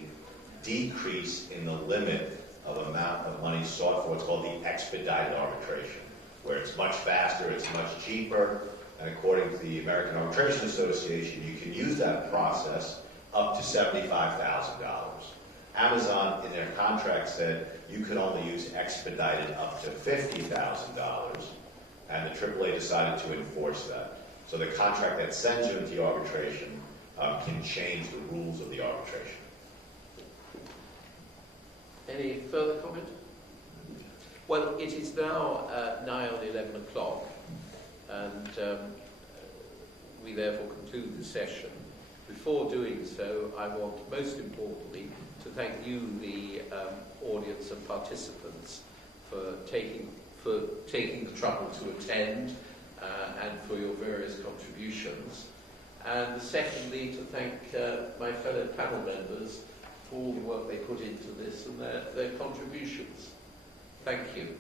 decrease in the limit of amount of money sought for what's called the expedited arbitration, where it's much faster, it's much cheaper, and according to the American Arbitration Association, you can use that process up to $75,000. Amazon, in their contract, said you could only use expedited up to $50,000, and the AAA decided to enforce that. So the contract that sends you into arbitration can change the rules of the arbitration. Any further comment? Well, it is now nigh on 11 o'clock, and we therefore conclude the session. Before doing so, I want most importantly to thank you, the audience and participants, for taking the trouble to attend and for your various contributions. And secondly, to thank my fellow panel members for all the work they put into this and their contributions. Thank you.